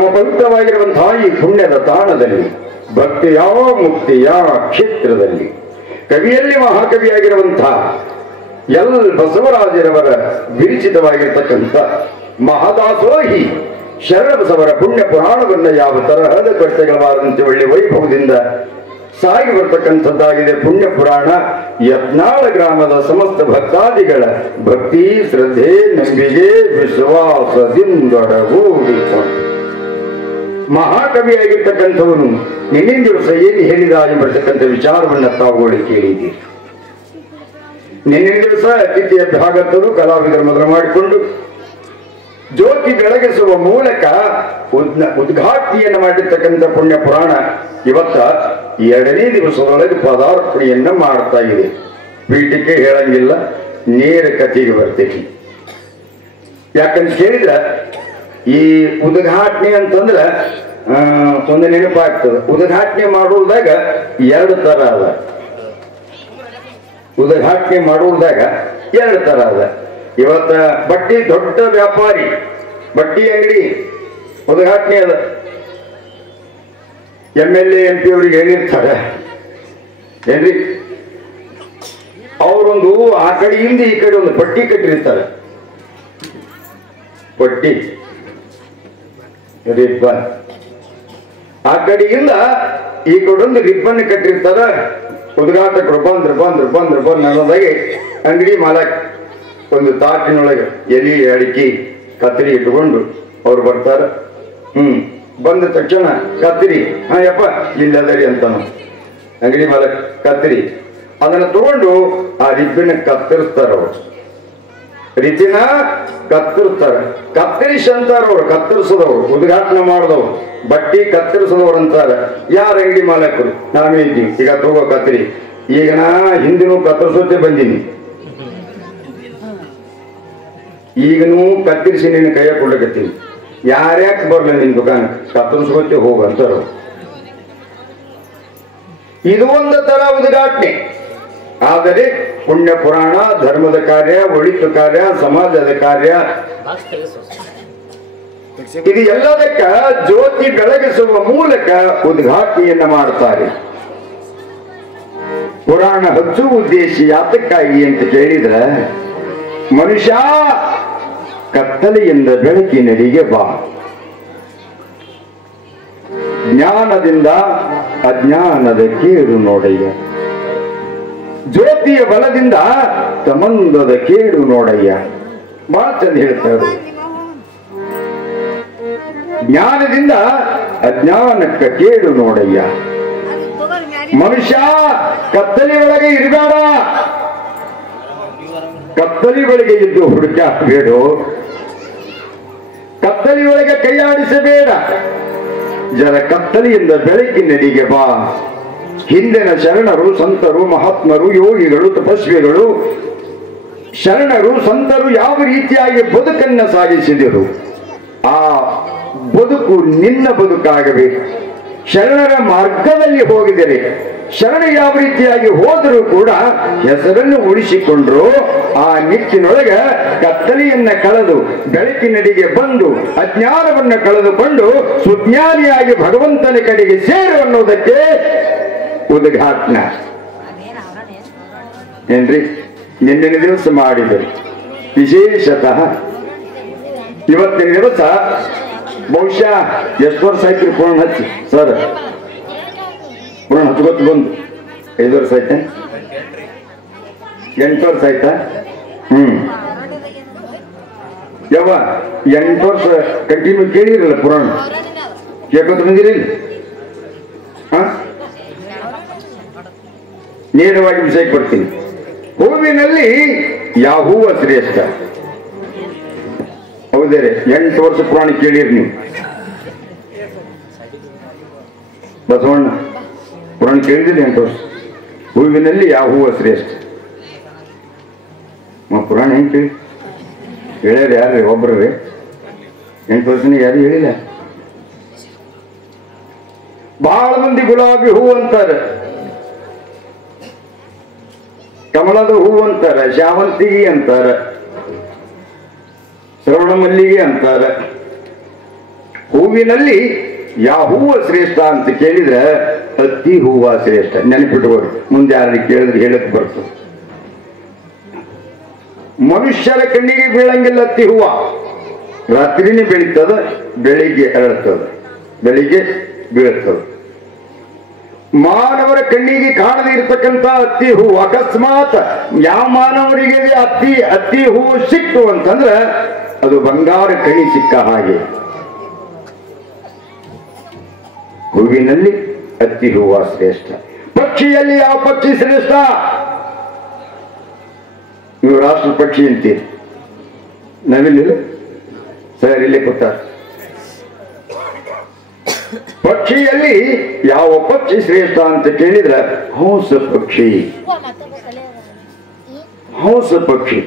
ಪರಮ ಪವಿತ್ರವಾಗಿರುವಂತಹ ಈ ಪುಣ್ಯದ ತಾಣದಲ್ಲಿ ಭಕ್ತಿಯ ಮುಕ್ತಿಯ ಕ್ಷೇತ್ರದಲ್ಲಿ ಕವಿಯಲ್ಲಿ ಮಹಾಕವಿಯಾಗಿರುವಂತಹ ಎಲ್ ಬಸವರಾಜರವರ ವಿರಚಿತವಾಗಿರ್ತಕ್ಕಂಥ ಮಹಾದಾಸೋಹಿ ಶರಣಬಸವರ ಪುಣ್ಯ ಪುರಾಣವನ್ನು ಯಾವ ತರಹದ ಕರ್ತಗಳವಾದಂತೆ ಒಳ್ಳೆ ವೈಭವದಿಂದ ಸಾಗಿ ಬರ್ತಕ್ಕಂಥದ್ದಾಗಿದೆ ಪುಣ್ಯ ಪುರಾಣ. ಯತ್ನಾಳ ಗ್ರಾಮದ ಸಮಸ್ತ ಭಕ್ತಾದಿಗಳ ಭಕ್ತಿ ಶ್ರದ್ಧೆ ನಂಬಿಕೆ ವಿಶ್ವಾಸದಿಂದೊಡಗೂಡಿಕೊಂಡು ಮಹಾಕವಿಯಾಗಿರ್ತಕ್ಕಂಥವನು ನಿನ್ನಿನ ದಿವಸ ಏನು ಹೇಳಿದ ಎಂಬರ್ತಕ್ಕಂಥ ವಿಚಾರವನ್ನು ತಾವುಗಳು ಕೇಳಿದ್ದೀರಿ. ನಿನ್ನಿನ ದಿವಸ ಅತಿಥಿಯ ಭಾಗತರು ಕಲಾವಿದರು ಮೊದಲು ಮಾಡಿಕೊಂಡು ಜ್ಯೋತಿ ಬೆಳಗಿಸುವ ಮೂಲಕ ಉದ್ಘಾಟನೆಯನ್ನು ಮಾಡಿರ್ತಕ್ಕಂಥ ಪುಣ್ಯ ಪುರಾಣ ಇವತ್ತ 2ನೇ ದಿವಸದೊಳಗೆ ಪದಾರ್ಪಣೆಯನ್ನ ಮಾಡ್ತಾ ಇದೆ. ಪೀಠಕ್ಕೆ ಹೇಳಂಗಿಲ್ಲ, ನೇರ ಕಥೆಗೆ ಬರ್ತೈತಿ. ಯಾಕಂತ ಕೇಳಿದ್ರ ಈ ಉದ್ಘಾಟನೆ ಅಂತಂದ್ರ ಒಂದು ನೆನಪಾಗ್ತದೆ. ಉದ್ಘಾಟನೆ ಮಾಡುವುದಾಗ 2 ತರ ಅದ. ಉದ್ಘಾಟನೆ ಮಾಡುವುದಾಗ 2 ತರ ಅದ. ಇವತ್ತ ಬಟ್ಟಿ ದೊಡ್ಡ ವ್ಯಾಪಾರಿ ಬಟ್ಟಿ ಅಂಗಡಿ ಉದ್ಘಾಟನೆ ಅದ. MLA MP ಅವರಿಗೆ ಹೇಳಿರ್ತಾರೆ ಏನ್ರಿ, ಅವರೊಂದು ಆ ಕಡೆಯಿಂದ ಈ ಕಡೆ ಒಂದು ಪಟ್ಟಿ ಕಟ್ಟಿರ್ತಾರೆ. ಪಟ್ಟಿ ರಿಬ್ಬನ್, ಆ ಕಡೆಯಿಂದ ಈ ಕಡೆ ಒಂದು ರಿಬ್ಬನ್ ಕಟ್ಟಿರ್ತಾರ. ಉದ್ಘಾಟಕರು ಬಂದ್ ಅನ್ನೋದಾಗಿ ಅಂಗಡಿ ಮಾಲಕ್ ಒಂದು ತಾಟಿನೊಳಗೆ ಎಲಿ ಅಡಿಕೆ ಕತ್ತರಿ ಇಟ್ಕೊಂಡು ಅವ್ರು ಬರ್ತಾರ. ಬಂದ ತಕ್ಷಣ ಕತ್ತಿರಿ, ಯಪ್ಪ ಇಲ್ಲದರಿ ಅಂತಾನ ಅಂಗಡಿ ಮಾಲಕ್. ಕತ್ತಿರಿ ಅದನ್ನ ತಗೊಂಡು ಆ ರಿಬ್ಬಿನ ಕತ್ತರಿಸ್ತಾರ. ಅವರು ರಿಬ್ಬಿನ ಕತ್ತರಿಸ್ತಾರ. ಕತ್ತರಿಸಿ ಅಂತಾರ ಅವ್ರು, ಕತ್ತರಿಸದವ್ರು, ಉದ್ಘಾಟನೆ ಮಾಡಿದವ್ರು, ಬಟ್ಟಿ ಕತ್ತರಿಸದವ್ರು ಅಂತಾರ. ಯಾರ ಅಂಗಡಿ ಮಾಲಕರು? ನಾವೇ ಇದ್ದೀವಿ. ಈಗ ತಗೋ ಕತ್ತಿರಿ. ಈಗ ನಾ ಹಿಂದಿನೂ ಕತ್ತರಿಸೋತೆ ಬಂದೀನಿ, ಈಗನೂ ಕತ್ತರಿಸಿ ನಿನ್ನ ಕೈಯ ಕೊಡ್ಲಕತ್ತೀನಿ. ಯಾರ್ಯಾಕೆ ಬರ್ಲ ನಿನ್ ದುಕಾನ ಕತ್ತರಿಸ್ಕೊತ್ತೆ ಹೋಗಂತಾರ. ಇದು ಒಂದು ತರ ಉದ್ಘಾಟನೆ. ಆದರೆ ಪುಣ್ಯ ಪುರಾಣ, ಧರ್ಮದ ಕಾರ್ಯ, ಒಳಿತು ಕಾರ್ಯ, ಸಮಾಜದ ಕಾರ್ಯ, ಇದು ಎಲ್ಲದಕ್ಕ ಜ್ಯೋತಿ ಬೆಳಗಿಸುವ ಮೂಲಕ ಉದ್ಘಾಟನೆಯನ್ನ ಮಾಡ್ತಾರೆ. ಪುರಾಣ ಹಚ್ಚುವ ಉದ್ದೇಶ ಯಾತಕ್ಕಾಗಿ ಅಂತ ಕೇಳಿದ್ರ, ಮನುಷ್ಯ ಕತ್ತಲೆಯಿಂದ ಬೆಳಕಿನಡಿಗೆ ಬಾ, ಜ್ಞಾನದಿಂದ ಅಜ್ಞಾನದ ಕೇಡು ನೋಡಯ್ಯ, ಜ್ಯೋತಿಯ ಬಲದಿಂದ ಸಂಬಂಧದ ಕೇಡು ನೋಡಯ್ಯ. ಬಹಳ ಚಂದ ಹೇಳ್ತಾರೆ. ಜ್ಞಾನದಿಂದ ಅಜ್ಞಾನಕ್ಕ ಕೇಡು ನೋಡಯ್ಯ. ಮನುಷ್ಯ ಕತ್ತಲೆಯೊಳಗೆ ಇರಬೇಡ, ಕತ್ತಲಿಯೊಳಗೆ ಇದ್ದು ಹುಡುಕಾಡಬೇಡ, ಕತ್ತಲಿಯೊಳಗೆ ಕೈಯಾಡಿಸಬೇಡ. ಜರ ಕತ್ತಲಿಯಿಂದ ಬೆಳಕಿನಡಿಗೆ ಬಾ. ಹಿಂದಿನ ಶರಣರು, ಸಂತರು, ಮಹಾತ್ಮರು, ಯೋಗಿಗಳು, ತಪಸ್ವಿಗಳು, ಶರಣರು, ಸಂತರು ಯಾವ ರೀತಿಯಾಗಿ ಬದುಕನ್ನ ಸಾಗಿಸಿದರು, ಆ ಬದುಕು ನಿನ್ನ ಬದುಕಾಗಬೇಕು. ಶರಣರ ಮಾರ್ಗದಲ್ಲಿ ಹೋಗಿದರೆ, ಶರಣ ಯಾವ ರೀತಿಯಾಗಿ ಹೋದರೂ ಕೂಡ ಹೆಸರನ್ನು ಉಳಿಸಿಕೊಂಡ್ರು. ಆ ನಿಟ್ಟಿನೊಳಗೆ ಕತ್ತಲೆಯನ್ನ ಕಳೆದು ಬೆಳಕಿನಡಿಗೆ ಬಂದು ಅಜ್ಞಾನವನ್ನ ಕಳೆದುಕೊಂಡು ಸುಜ್ಞಾನಿಯಾಗಿ ಭಗವಂತನ ಕಡೆಗೆ ಸೇರು ಅನ್ನೋದಕ್ಕೆ ಉದ್ಘಾಟನೆ ಏನ್ರಿ ನಿನ್ನಿನ ದಿವಸ ಮಾಡಿದರು. ವಿಶೇಷತಃ ಇವತ್ತಿನ ದಿವಸ ಬಹುಶಃ ಎಷ್ಟು ವರ್ಷ ಆಯ್ತು ಪುರಾಣ ಹಚ್ಚಿ? ಸರ್ ಪುರಾಣ ಹಚ್ಕೊತ್ತು ಬಂದು 5 ವರ್ಷ ಆಯ್ತಾ? 8 ವರ್ಷ ಆಯ್ತಾ? ಯವ್ವ 8 ವರ್ಷ ಕಂಟಿನ್ಯೂ ಕೇಳಿರಲ್ಲ ಪುರಾಣ? ಕೇಳ್ಕೊತ ಬಂದಿರಿ? ನೇರವಾಗಿ ವಿಷಯಕ್ಕೆ ಬರ್ತೀನಿ. ಹೂವಿನಲ್ಲಿ ಯಾವ ಹೂವ ಶ್ರೇಷ್ಠ? ಹೌದೇ? 8 ವರ್ಷ ಪುರಾಣ ಕೇಳಿರಿ ನೀವು. ಬಸವಣ್ಣ ಪುರಾಣ ಕೇಳಿದ್ರಿ 8 ವರ್ಷ. ಹೂವಿನಲ್ಲಿ ಯಾವ ಹೂವ ಶ್ರೇಷ್ಠ? ಪುರಾಣ ಹೆಂಗ್ ಕೇಳಿ ಹೇಳ್ಯಾರ? ಯಾರ್ರಿ ಒಬ್ರಿ 8 ವರ್ಷನ ಯಾರು ಹೇಳಿಲ್ಲ. ಬಹಳ ಮಂದಿ ಗುಲಾಬಿ ಹೂ ಅಂತಾರೆ, ಕಮಲದ ಹೂ ಅಂತಾರೆ, ಶಾವಂತಿಗೆ ಅಂತಾರೆ, ಶ್ರವಣ ಮಲ್ಲಿಗೆ ಅಂತಾರೆ. ಹೂವಿನಲ್ಲಿ ಯಾವ ಹೂವ ಶ್ರೇಷ್ಠ ಅಂತ ಕೇಳಿದ್ರೆ ಅತ್ತಿ ಹೂವ ಶ್ರೇಷ್ಠ. ನೆನಪಿಟ್ಕೋರಿ, ಮುಂದೆ ಯಾರನ್ನ ಕೇಳಿದ್ರೆ ಹೇಳಕ್ ಬರ್ತದೆ. ಮನುಷ್ಯರ ಕಣ್ಣಿಗೆ ಬೀಳಂಗಿಲ್ಲ ಅತ್ತಿ ಹೂವ. ರಾತ್ರಿನೇ ಬೆಳೀತದ, ಬೆಳಿಗ್ಗೆ ಅರಳ್ತದ, ಬೆಳಿಗ್ಗೆ ಬೀಳ್ತದೆ. ಮಾನವರ ಕಣ್ಣಿಗೆ ಕಾಣದೇ ಇರತಕ್ಕಂತ ಅತ್ತಿ ಹೂವು ಅಕಸ್ಮಾತ್ ಯಾವ ಮಾನವರಿಗೆ ಅತ್ತಿ ಹೂವು ಸಿಕ್ತು ಅಂತಂದ್ರೆ ಅದು ಬಂಗಾರ ಕಣಿ ಸಿಕ್ಕ ಹಾಗೆ. ಹೂವಿನಲ್ಲಿ ಅತ್ತಿ ಹೂವ ಶ್ರೇಷ್ಠ. ಪಕ್ಷಿಯಲ್ಲಿ ಯಾವ ಪಕ್ಷಿ ಶ್ರೇಷ್ಠ? ನೀವು ರಾಷ್ಟ್ರ ಪಕ್ಷಿ ಅಂತೀರಿ, ನಾವಿಲ್ಲ ಸರ್ ಇಲ್ಲೇ ಕೊಟ್ಟ. ಪಕ್ಷಿಯಲ್ಲಿ ಯಾವ ಪಕ್ಷಿ ಶ್ರೇಷ್ಠ ಅಂತ ಕೇಳಿದ್ರೆ ಹಂಸ ಪಕ್ಷಿ. ಹಂಸ ಪಕ್ಷಿ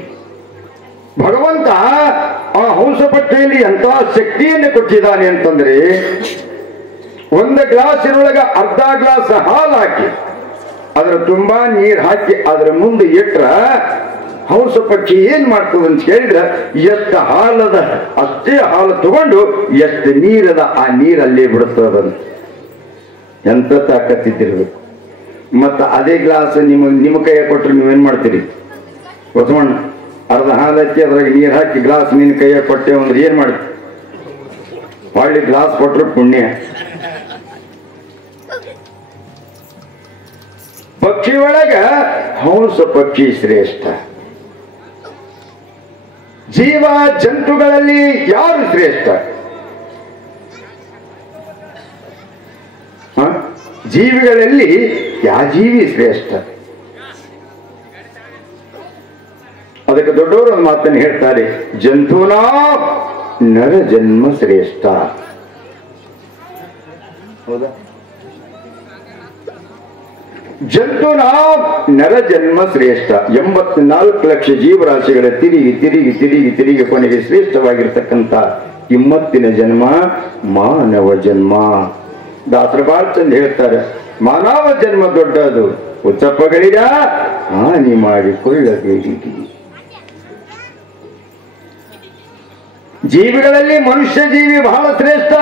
ಭಗವಂತ ಆ ಹಂಸ ಪಕ್ಷಿಯಲ್ಲಿ ಎಂತಹ ಶಕ್ತಿಯನ್ನು ಕೊಟ್ಟಿದ್ದಾನೆ ಅಂತಂದ್ರೆ, ಒಂದು ಗ್ಲಾಸಿನೊಳಗ ಅರ್ಧ ಗ್ಲಾಸ್ ಹಾಲು ಹಾಕಿ ಅದರ ತುಂಬಾ ನೀರು ಹಾಕಿ ಅದರ ಮುಂದೆ ಇಟ್ರ ಹಂಸ ಪಕ್ಷಿ ಏನ್ ಮಾಡ್ತದೆ ಅಂತ ಕೇಳಿದ್ರೆ, ಎಷ್ಟು ಹಾಲದ ಅಷ್ಟೇ ಹಾಲು ತಗೊಂಡು ಎಷ್ಟು ನೀರದ ಆ ನೀರಲ್ಲೇ ಬಿಡುತ್ತದಂತ. ಎಂತ ತಾಕತ್ತಿದ್ದಿರ್ಬೇಕು. ಮತ್ತ ಅದೇ ಗ್ಲಾಸ್ ನಿಮ್ಮ ಕೈಯ ಕೊಟ್ರೆ ನೀವೇನ್ ಮಾಡ್ತೀರಿ? ಬಸವಣ್ಣ ಅರ್ಧ ಹಾಲು ಹಾಕಿ ಅದ್ರಾಗ ನೀರು ಹಾಕಿ ಗ್ಲಾಸ್ ನಿನ್ನ ಕೈಯ ಕೊಟ್ಟೆ ಅಂದ್ರೆ ಏನ್ ಮಾಡ್ತೀವಿ? ಹೊಳ್ಳಿ ಗ್ಲಾಸ್ ಕೊಟ್ರೆ ಪುಣ್ಯ. ಪಕ್ಷಿ ಒಳಗ ಹಂಸ ಪಕ್ಷಿ ಶ್ರೇಷ್ಠ. ಜೀವ ಜಂತುಗಳಲ್ಲಿ ಯಾರು ಶ್ರೇಷ್ಠ? ಜೀವಿಗಳಲ್ಲಿ ಯಾವ ಜೀವಿ ಶ್ರೇಷ್ಠ? ಅದಕ್ಕೆ ದೊಡ್ಡವರು ಒಂದು ಮಾತನ್ನು ಹೇಳ್ತಾರೆ, ಜಂತುನಾ ನರ ಜನ್ಮ ಶ್ರೇಷ್ಠ. ಹೌದಾ? ಜಂತುನಾ ನರ ಜನ್ಮ ಶ್ರೇಷ್ಠ. 84 ಲಕ್ಷ ಜೀವರಾಶಿಗಳ ತಿರುಗಿ ತಿರುಗಿ ತಿರುಗಿ ತಿರುಗಿ ಕೊನೆಗೆ ಶ್ರೇಷ್ಠವಾಗಿರ್ತಕ್ಕಂಥ ಕಿಮ್ಮತ್ತಿನ ಜನ್ಮ ಮಾನವ ಜನ್ಮ. ದಾಸರು ಬಾಳ ಚಂದ ಹೇಳ್ತಾರೆ, ಮಾನವ ಜನ್ಮ ದೊಡ್ಡದು, ಉಚ್ಚಪ್ಪಗಳಿಗ ಹಾನಿ ಮಾಡಿಕೊಳ್ಳಬೇಡಿ. ಜೀವಿಗಳಲ್ಲಿ ಮನುಷ್ಯ ಜೀವಿ ಬಹಳ ಶ್ರೇಷ್ಠ.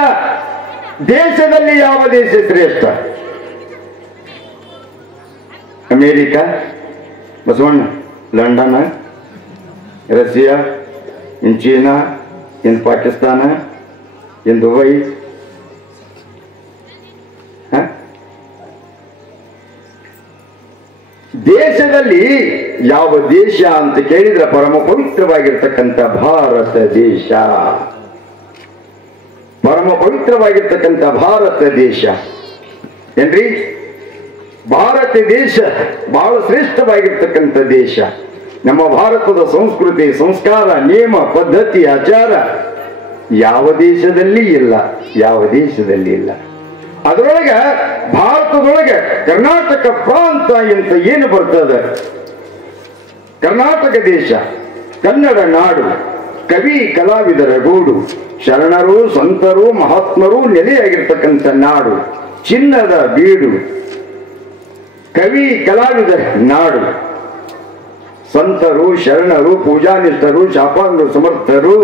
ದೇಶದಲ್ಲಿ ಯಾವ ದೇಶ ಶ್ರೇಷ್ಠ? America, Basavanna, London, Russia, in China, in Pakistan, in Dubai. ದೇಶದಲ್ಲಿ ಯಾವ ದೇಶ ಅಂತ ಕೇಳಿದ್ರೆ ಪರಮ ಪವಿತ್ರವಾಗಿರ್ತಕ್ಕಂಥ ಭಾರತ ದೇಶ. ಪರಮ ಪವಿತ್ರವಾಗಿರ್ತಕ್ಕಂಥ ಭಾರತ ದೇಶ ಏನ್ರಿ? ಭಾರತ ದೇಶ ಬಹಳ ಶ್ರೇಷ್ಠವಾಗಿರ್ತಕ್ಕಂಥ ದೇಶ. ನಮ್ಮ ಭಾರತದ ಸಂಸ್ಕೃತಿ, ಸಂಸ್ಕಾರ, ನಿಯಮ, ಪದ್ಧತಿ, ಆಚಾರ ಯಾವ ದೇಶದಲ್ಲಿ ಇಲ್ಲ, ಯಾವ ದೇಶದಲ್ಲಿ ಇಲ್ಲ. ಅದರೊಳಗೆ ಭಾರತದೊಳಗೆ ಕರ್ನಾಟಕ ಪ್ರಾಂತ ಅಂತ ಏನು ಬರ್ತದೆ? ಕರ್ನಾಟಕ ದೇಶ, ಕನ್ನಡ ನಾಡು, ಕವಿ ಕಲಾವಿದರ ಗೂಡು, ಶರಣರು ಸಂತರು ಮಹಾತ್ಮರು ನೆಲೆಯಾಗಿರ್ತಕ್ಕಂಥ ನಾಡು, ಚಿನ್ನದ ಬೀಡು, ಕವಿ ಕಲಾವಿದರ ನಾಡು, ಸಂತರು ಶರಣರು ಪೂಜಾನಿಷ್ಠರು ಶಾಪಾಂಗ ಸಮರ್ಥರು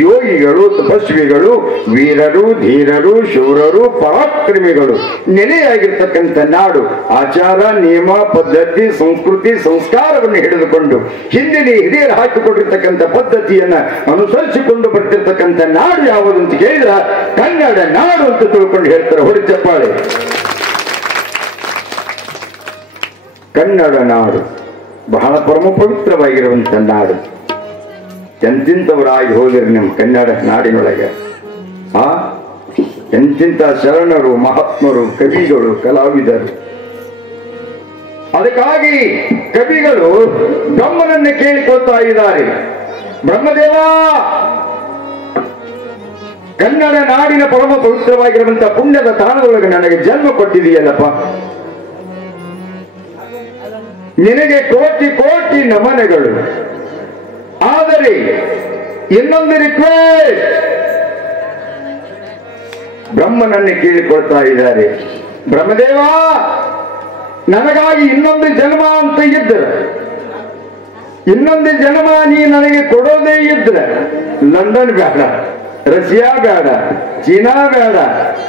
ಯೋಗಿಗಳು ತಪಸ್ವಿಗಳು ವೀರರು ಧೀರರು ಶೂರರು ಪರಾಕ್ರಮಿಗಳು ನೆಲೆಯಾಗಿರ್ತಕ್ಕಂಥ ನಾಡು. ಆಚಾರ ನಿಯಮ ಪದ್ಧತಿ ಸಂಸ್ಕೃತಿ ಸಂಸ್ಕಾರವನ್ನು ಹಿಡಿದುಕೊಂಡು ಹಿಂದಿನ ಹಿರಿಯರು ಹಾಕಿಕೊಂಡಿರ್ತಕ್ಕಂಥ ಪದ್ಧತಿಯನ್ನ ಅನುಸರಿಸಿಕೊಂಡು ಬರ್ತಿರ್ತಕ್ಕಂಥ ನಾಡು ಯಾವುದು ಅಂತ ಕೇಳಿದ್ರೆ ಕನ್ನಡ ನಾಡು ಅಂತ ತಿಳ್ಕೊಂಡು ಹೇಳ್ತಾರೆ. ಹೊಡಿ ಚಪ್ಪಾಳೆ. ಕನ್ನಡ ನಾಡು ಬಹಳ ಪರಮ ಪವಿತ್ರವಾಗಿರುವಂತ ನಾಡು. ಎಂತಿಂತವರಾಗಿ ಹೋಗಿರಿ ನಿಮ್ಮ ಕನ್ನಡ ನಾಡಿನೊಳಗೆ. ಎಂತಿಂತ ಶರಣರು ಮಹಾತ್ಮರು ಕವಿಗಳು ಕಲಾವಿದರು. ಅದಕ್ಕಾಗಿ ಕವಿಗಳು ಬ್ರಹ್ಮನನ್ನು ಕೇಳಿಕೊಳ್ತಾ ಇದ್ದಾರೆ, ಬ್ರಹ್ಮದೇವ ಕನ್ನಡ ನಾಡಿನ ಪರಮ ಪವಿತ್ರವಾಗಿರುವಂತಹ ಪುಣ್ಯದ ತಾಣದೊಳಗೆ ನನಗೆ ಜನ್ಮ ಕೊಟ್ಟಿದೆಯಲ್ಲಪ್ಪ, ನಿನಗೆ ಕೋಟಿ ಕೋಟಿ ನಮನಗಳು. ಆದರೆ ಇನ್ನೊಂದು ರಿಕ್ವೆಸ್ಟ್, ಬ್ರಹ್ಮನನ್ನು ಕೇಳಿಕೊಳ್ತಾ ಇದ್ದಾರೆ, ಬ್ರಹ್ಮದೇವ ನನಗಾಗಿ ಇನ್ನೊಂದು ಜನ್ಮ ಅಂತ ಇದ್ರೆ, ಇನ್ನೊಂದು ಜನ್ಮ ನೀ ನನಗೆ ಕೊಡೋದೇ ಇದ್ರೆ ಲಂಡನ್ ಬೇಡ, ರಷ್ಯಾ ಬೇಡ, ಚೀನಾ ಬೇಡ,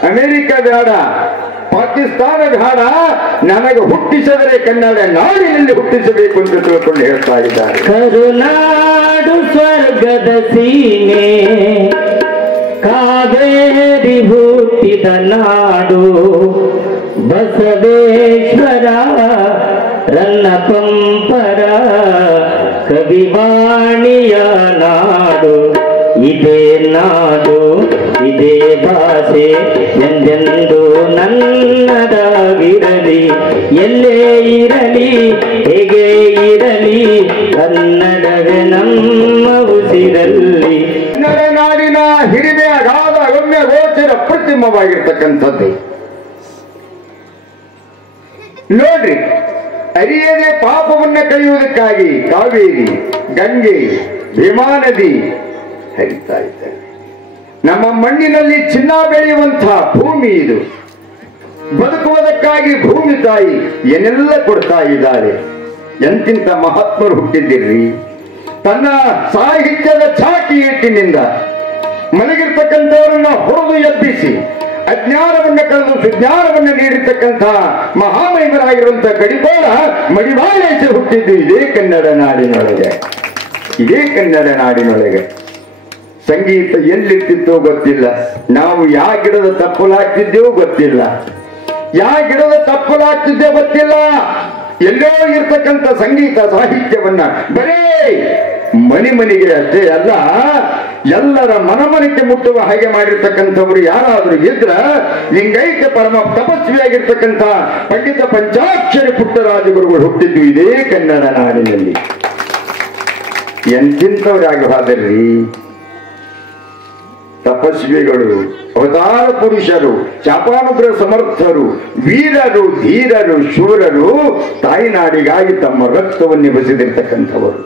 ಅಮೆರಿಕ ಬೇಡ, ಪಾಕಿಸ್ತಾನ ಬೇಡ, ನನಗೆ ಹುಟ್ಟಿಸಿದರೆ ಕನ್ನಡ ನಾಡಿನಲ್ಲಿ ಹುಟ್ಟಿಸಬೇಕು ಅಂತ ತಿಳ್ಕೊಂಡು ಹೇಳ್ತಾ ಇದ್ದಾರೆ. ಕರುನಾಡು ಸ್ವರ್ಗದ ಸೀಮೆ, ಕಾವೇರಿ ಹುಟ್ಟಿದ ನಾಡು, ಬಸವೇಶ್ವರ ರನ್ನ ಪಂಪರ ಕವಿವಾಣಿಯ ನಾಡು. ಇದೇ ನಾಡು ಇದೇ ಭಾಷೆ ಎಂದೆಂದು ನನ್ನದಾಗಿರಲಿ. ಎಲ್ಲೇ ಇರಲಿ ಹೇಗೆ ಇರಲಿ ಕನ್ನಡವೇ ನಮ್ಮ ಉಸಿರಲ್ಲಿ. ನಾಡಿನ ಹಿರಿಮೆ ಅಗಾಧ ಗಮ್ಯ ಗೋಚರ ಪ್ರತಿಮವಾಗಿರ್ತಕ್ಕಂಥದ್ದು. ನೋಡ್ರಿ, ಅರಿಯದೆ ಪಾಪವನ್ನ ಕಳೆಯುವುದಕ್ಕಾಗಿ ಕಾವೇರಿ, ಗಂಗೆ, ಭೀಮಾ ನದಿ ಹರಿತಾ ಇದ್ದಾರೆ. ನಮ್ಮ ಮಣ್ಣಿನಲ್ಲಿ ಚಿನ್ನ ಬೆಳೆಯುವಂತಹ ಭೂಮಿ ಇದು. ಬದುಕುವುದಕ್ಕಾಗಿ ಭೂಮಿ ತಾಯಿ ಏನೆಲ್ಲ ಕೊಡ್ತಾ ಇದ್ದಾರೆ. ಎಂತಿಂತ ಮಹಾತ್ಮರು ಹುಟ್ಟಿದ್ದೀರಿ. ತನ್ನ ಸಾಹಿತ್ಯದ ಚಾಟಿ ಏಟಿನಿಂದ ಮಲಗಿರ್ತಕ್ಕಂಥವರನ್ನ ಹೊರದು ಎಬ್ಬಿಸಿ ಅಜ್ಞಾನವನ್ನು ಕಳೆದು ಸುಜ್ಞಾನವನ್ನು ನೀಡಿರ್ತಕ್ಕಂತಹ ಮಹಾಮಹಿಮರಾಗಿರುವಂತಹ ಗಡಿಗೋಳ ಮಡಿವಾಳೇಶ ಹುಟ್ಟಿದ್ದು ಇದೇ ಕನ್ನಡ ನಾಡಿನೊಳಗೆ. ಇದೇ ಕನ್ನಡ ನಾಡಿನೊಳಗೆ. ಸಂಗೀತ ಎಲ್ಲಿರ್ತಿತ್ತೋ ಗೊತ್ತಿಲ್ಲ. ನಾವು ಯಾವ ಗಿಡದ ತಪ್ಪಲಾಗ್ತಿದ್ದೇವೋ ಗೊತ್ತಿಲ್ಲ. ಯಾವ ಗಿಡದ ತಪ್ಪಲಾಗ್ತಿದ್ದೇವೋ ಗೊತ್ತಿಲ್ಲ. ಎಲ್ಲೋ ಇರ್ತಕ್ಕಂಥ ಸಂಗೀತ ಸಾಹಿತ್ಯವನ್ನ ಬರೇ ಮನೆಗೆ ಅಷ್ಟೇ ಅಲ್ಲ, ಎಲ್ಲರ ಮನಮನಕ್ಕೆ ಮುಟ್ಟುವ ಹಾಗೆ ಮಾಡಿರ್ತಕ್ಕಂಥವ್ರು ಯಾರಾದ್ರೂ ಇದ್ರ ಲಿಂಗೈಕ್ಯ ಪರಮ ತಪಸ್ವಿಯಾಗಿರ್ತಕ್ಕಂಥ ಪಂಡಿತ ಪಂಚಾಕ್ಷರಿ ಪುಟ್ಟರಾಜಗುರುಗಳು ಹುಟ್ಟಿದ್ದು ಇದೇ ಕನ್ನಡ ನಾಡಿನಲ್ಲಿ. ಎಂತಿಂತವ್ರಾಗಿ ಹೋದರ್ರಿ ತಪಸ್ವಿಗಳು, ಅವತಾರ ಪುರುಷರು, ಶಾಪಾನುಗ್ರಹ ಸಮರ್ಥರು, ವೀರರು, ಧೀರರು, ಶೂರರು, ತಾಯಿನಾಡಿಗಾಗಿ ತಮ್ಮ ರಕ್ತವನ್ನೇ ಬಸಿದಿರ್ತಕ್ಕಂಥವರು.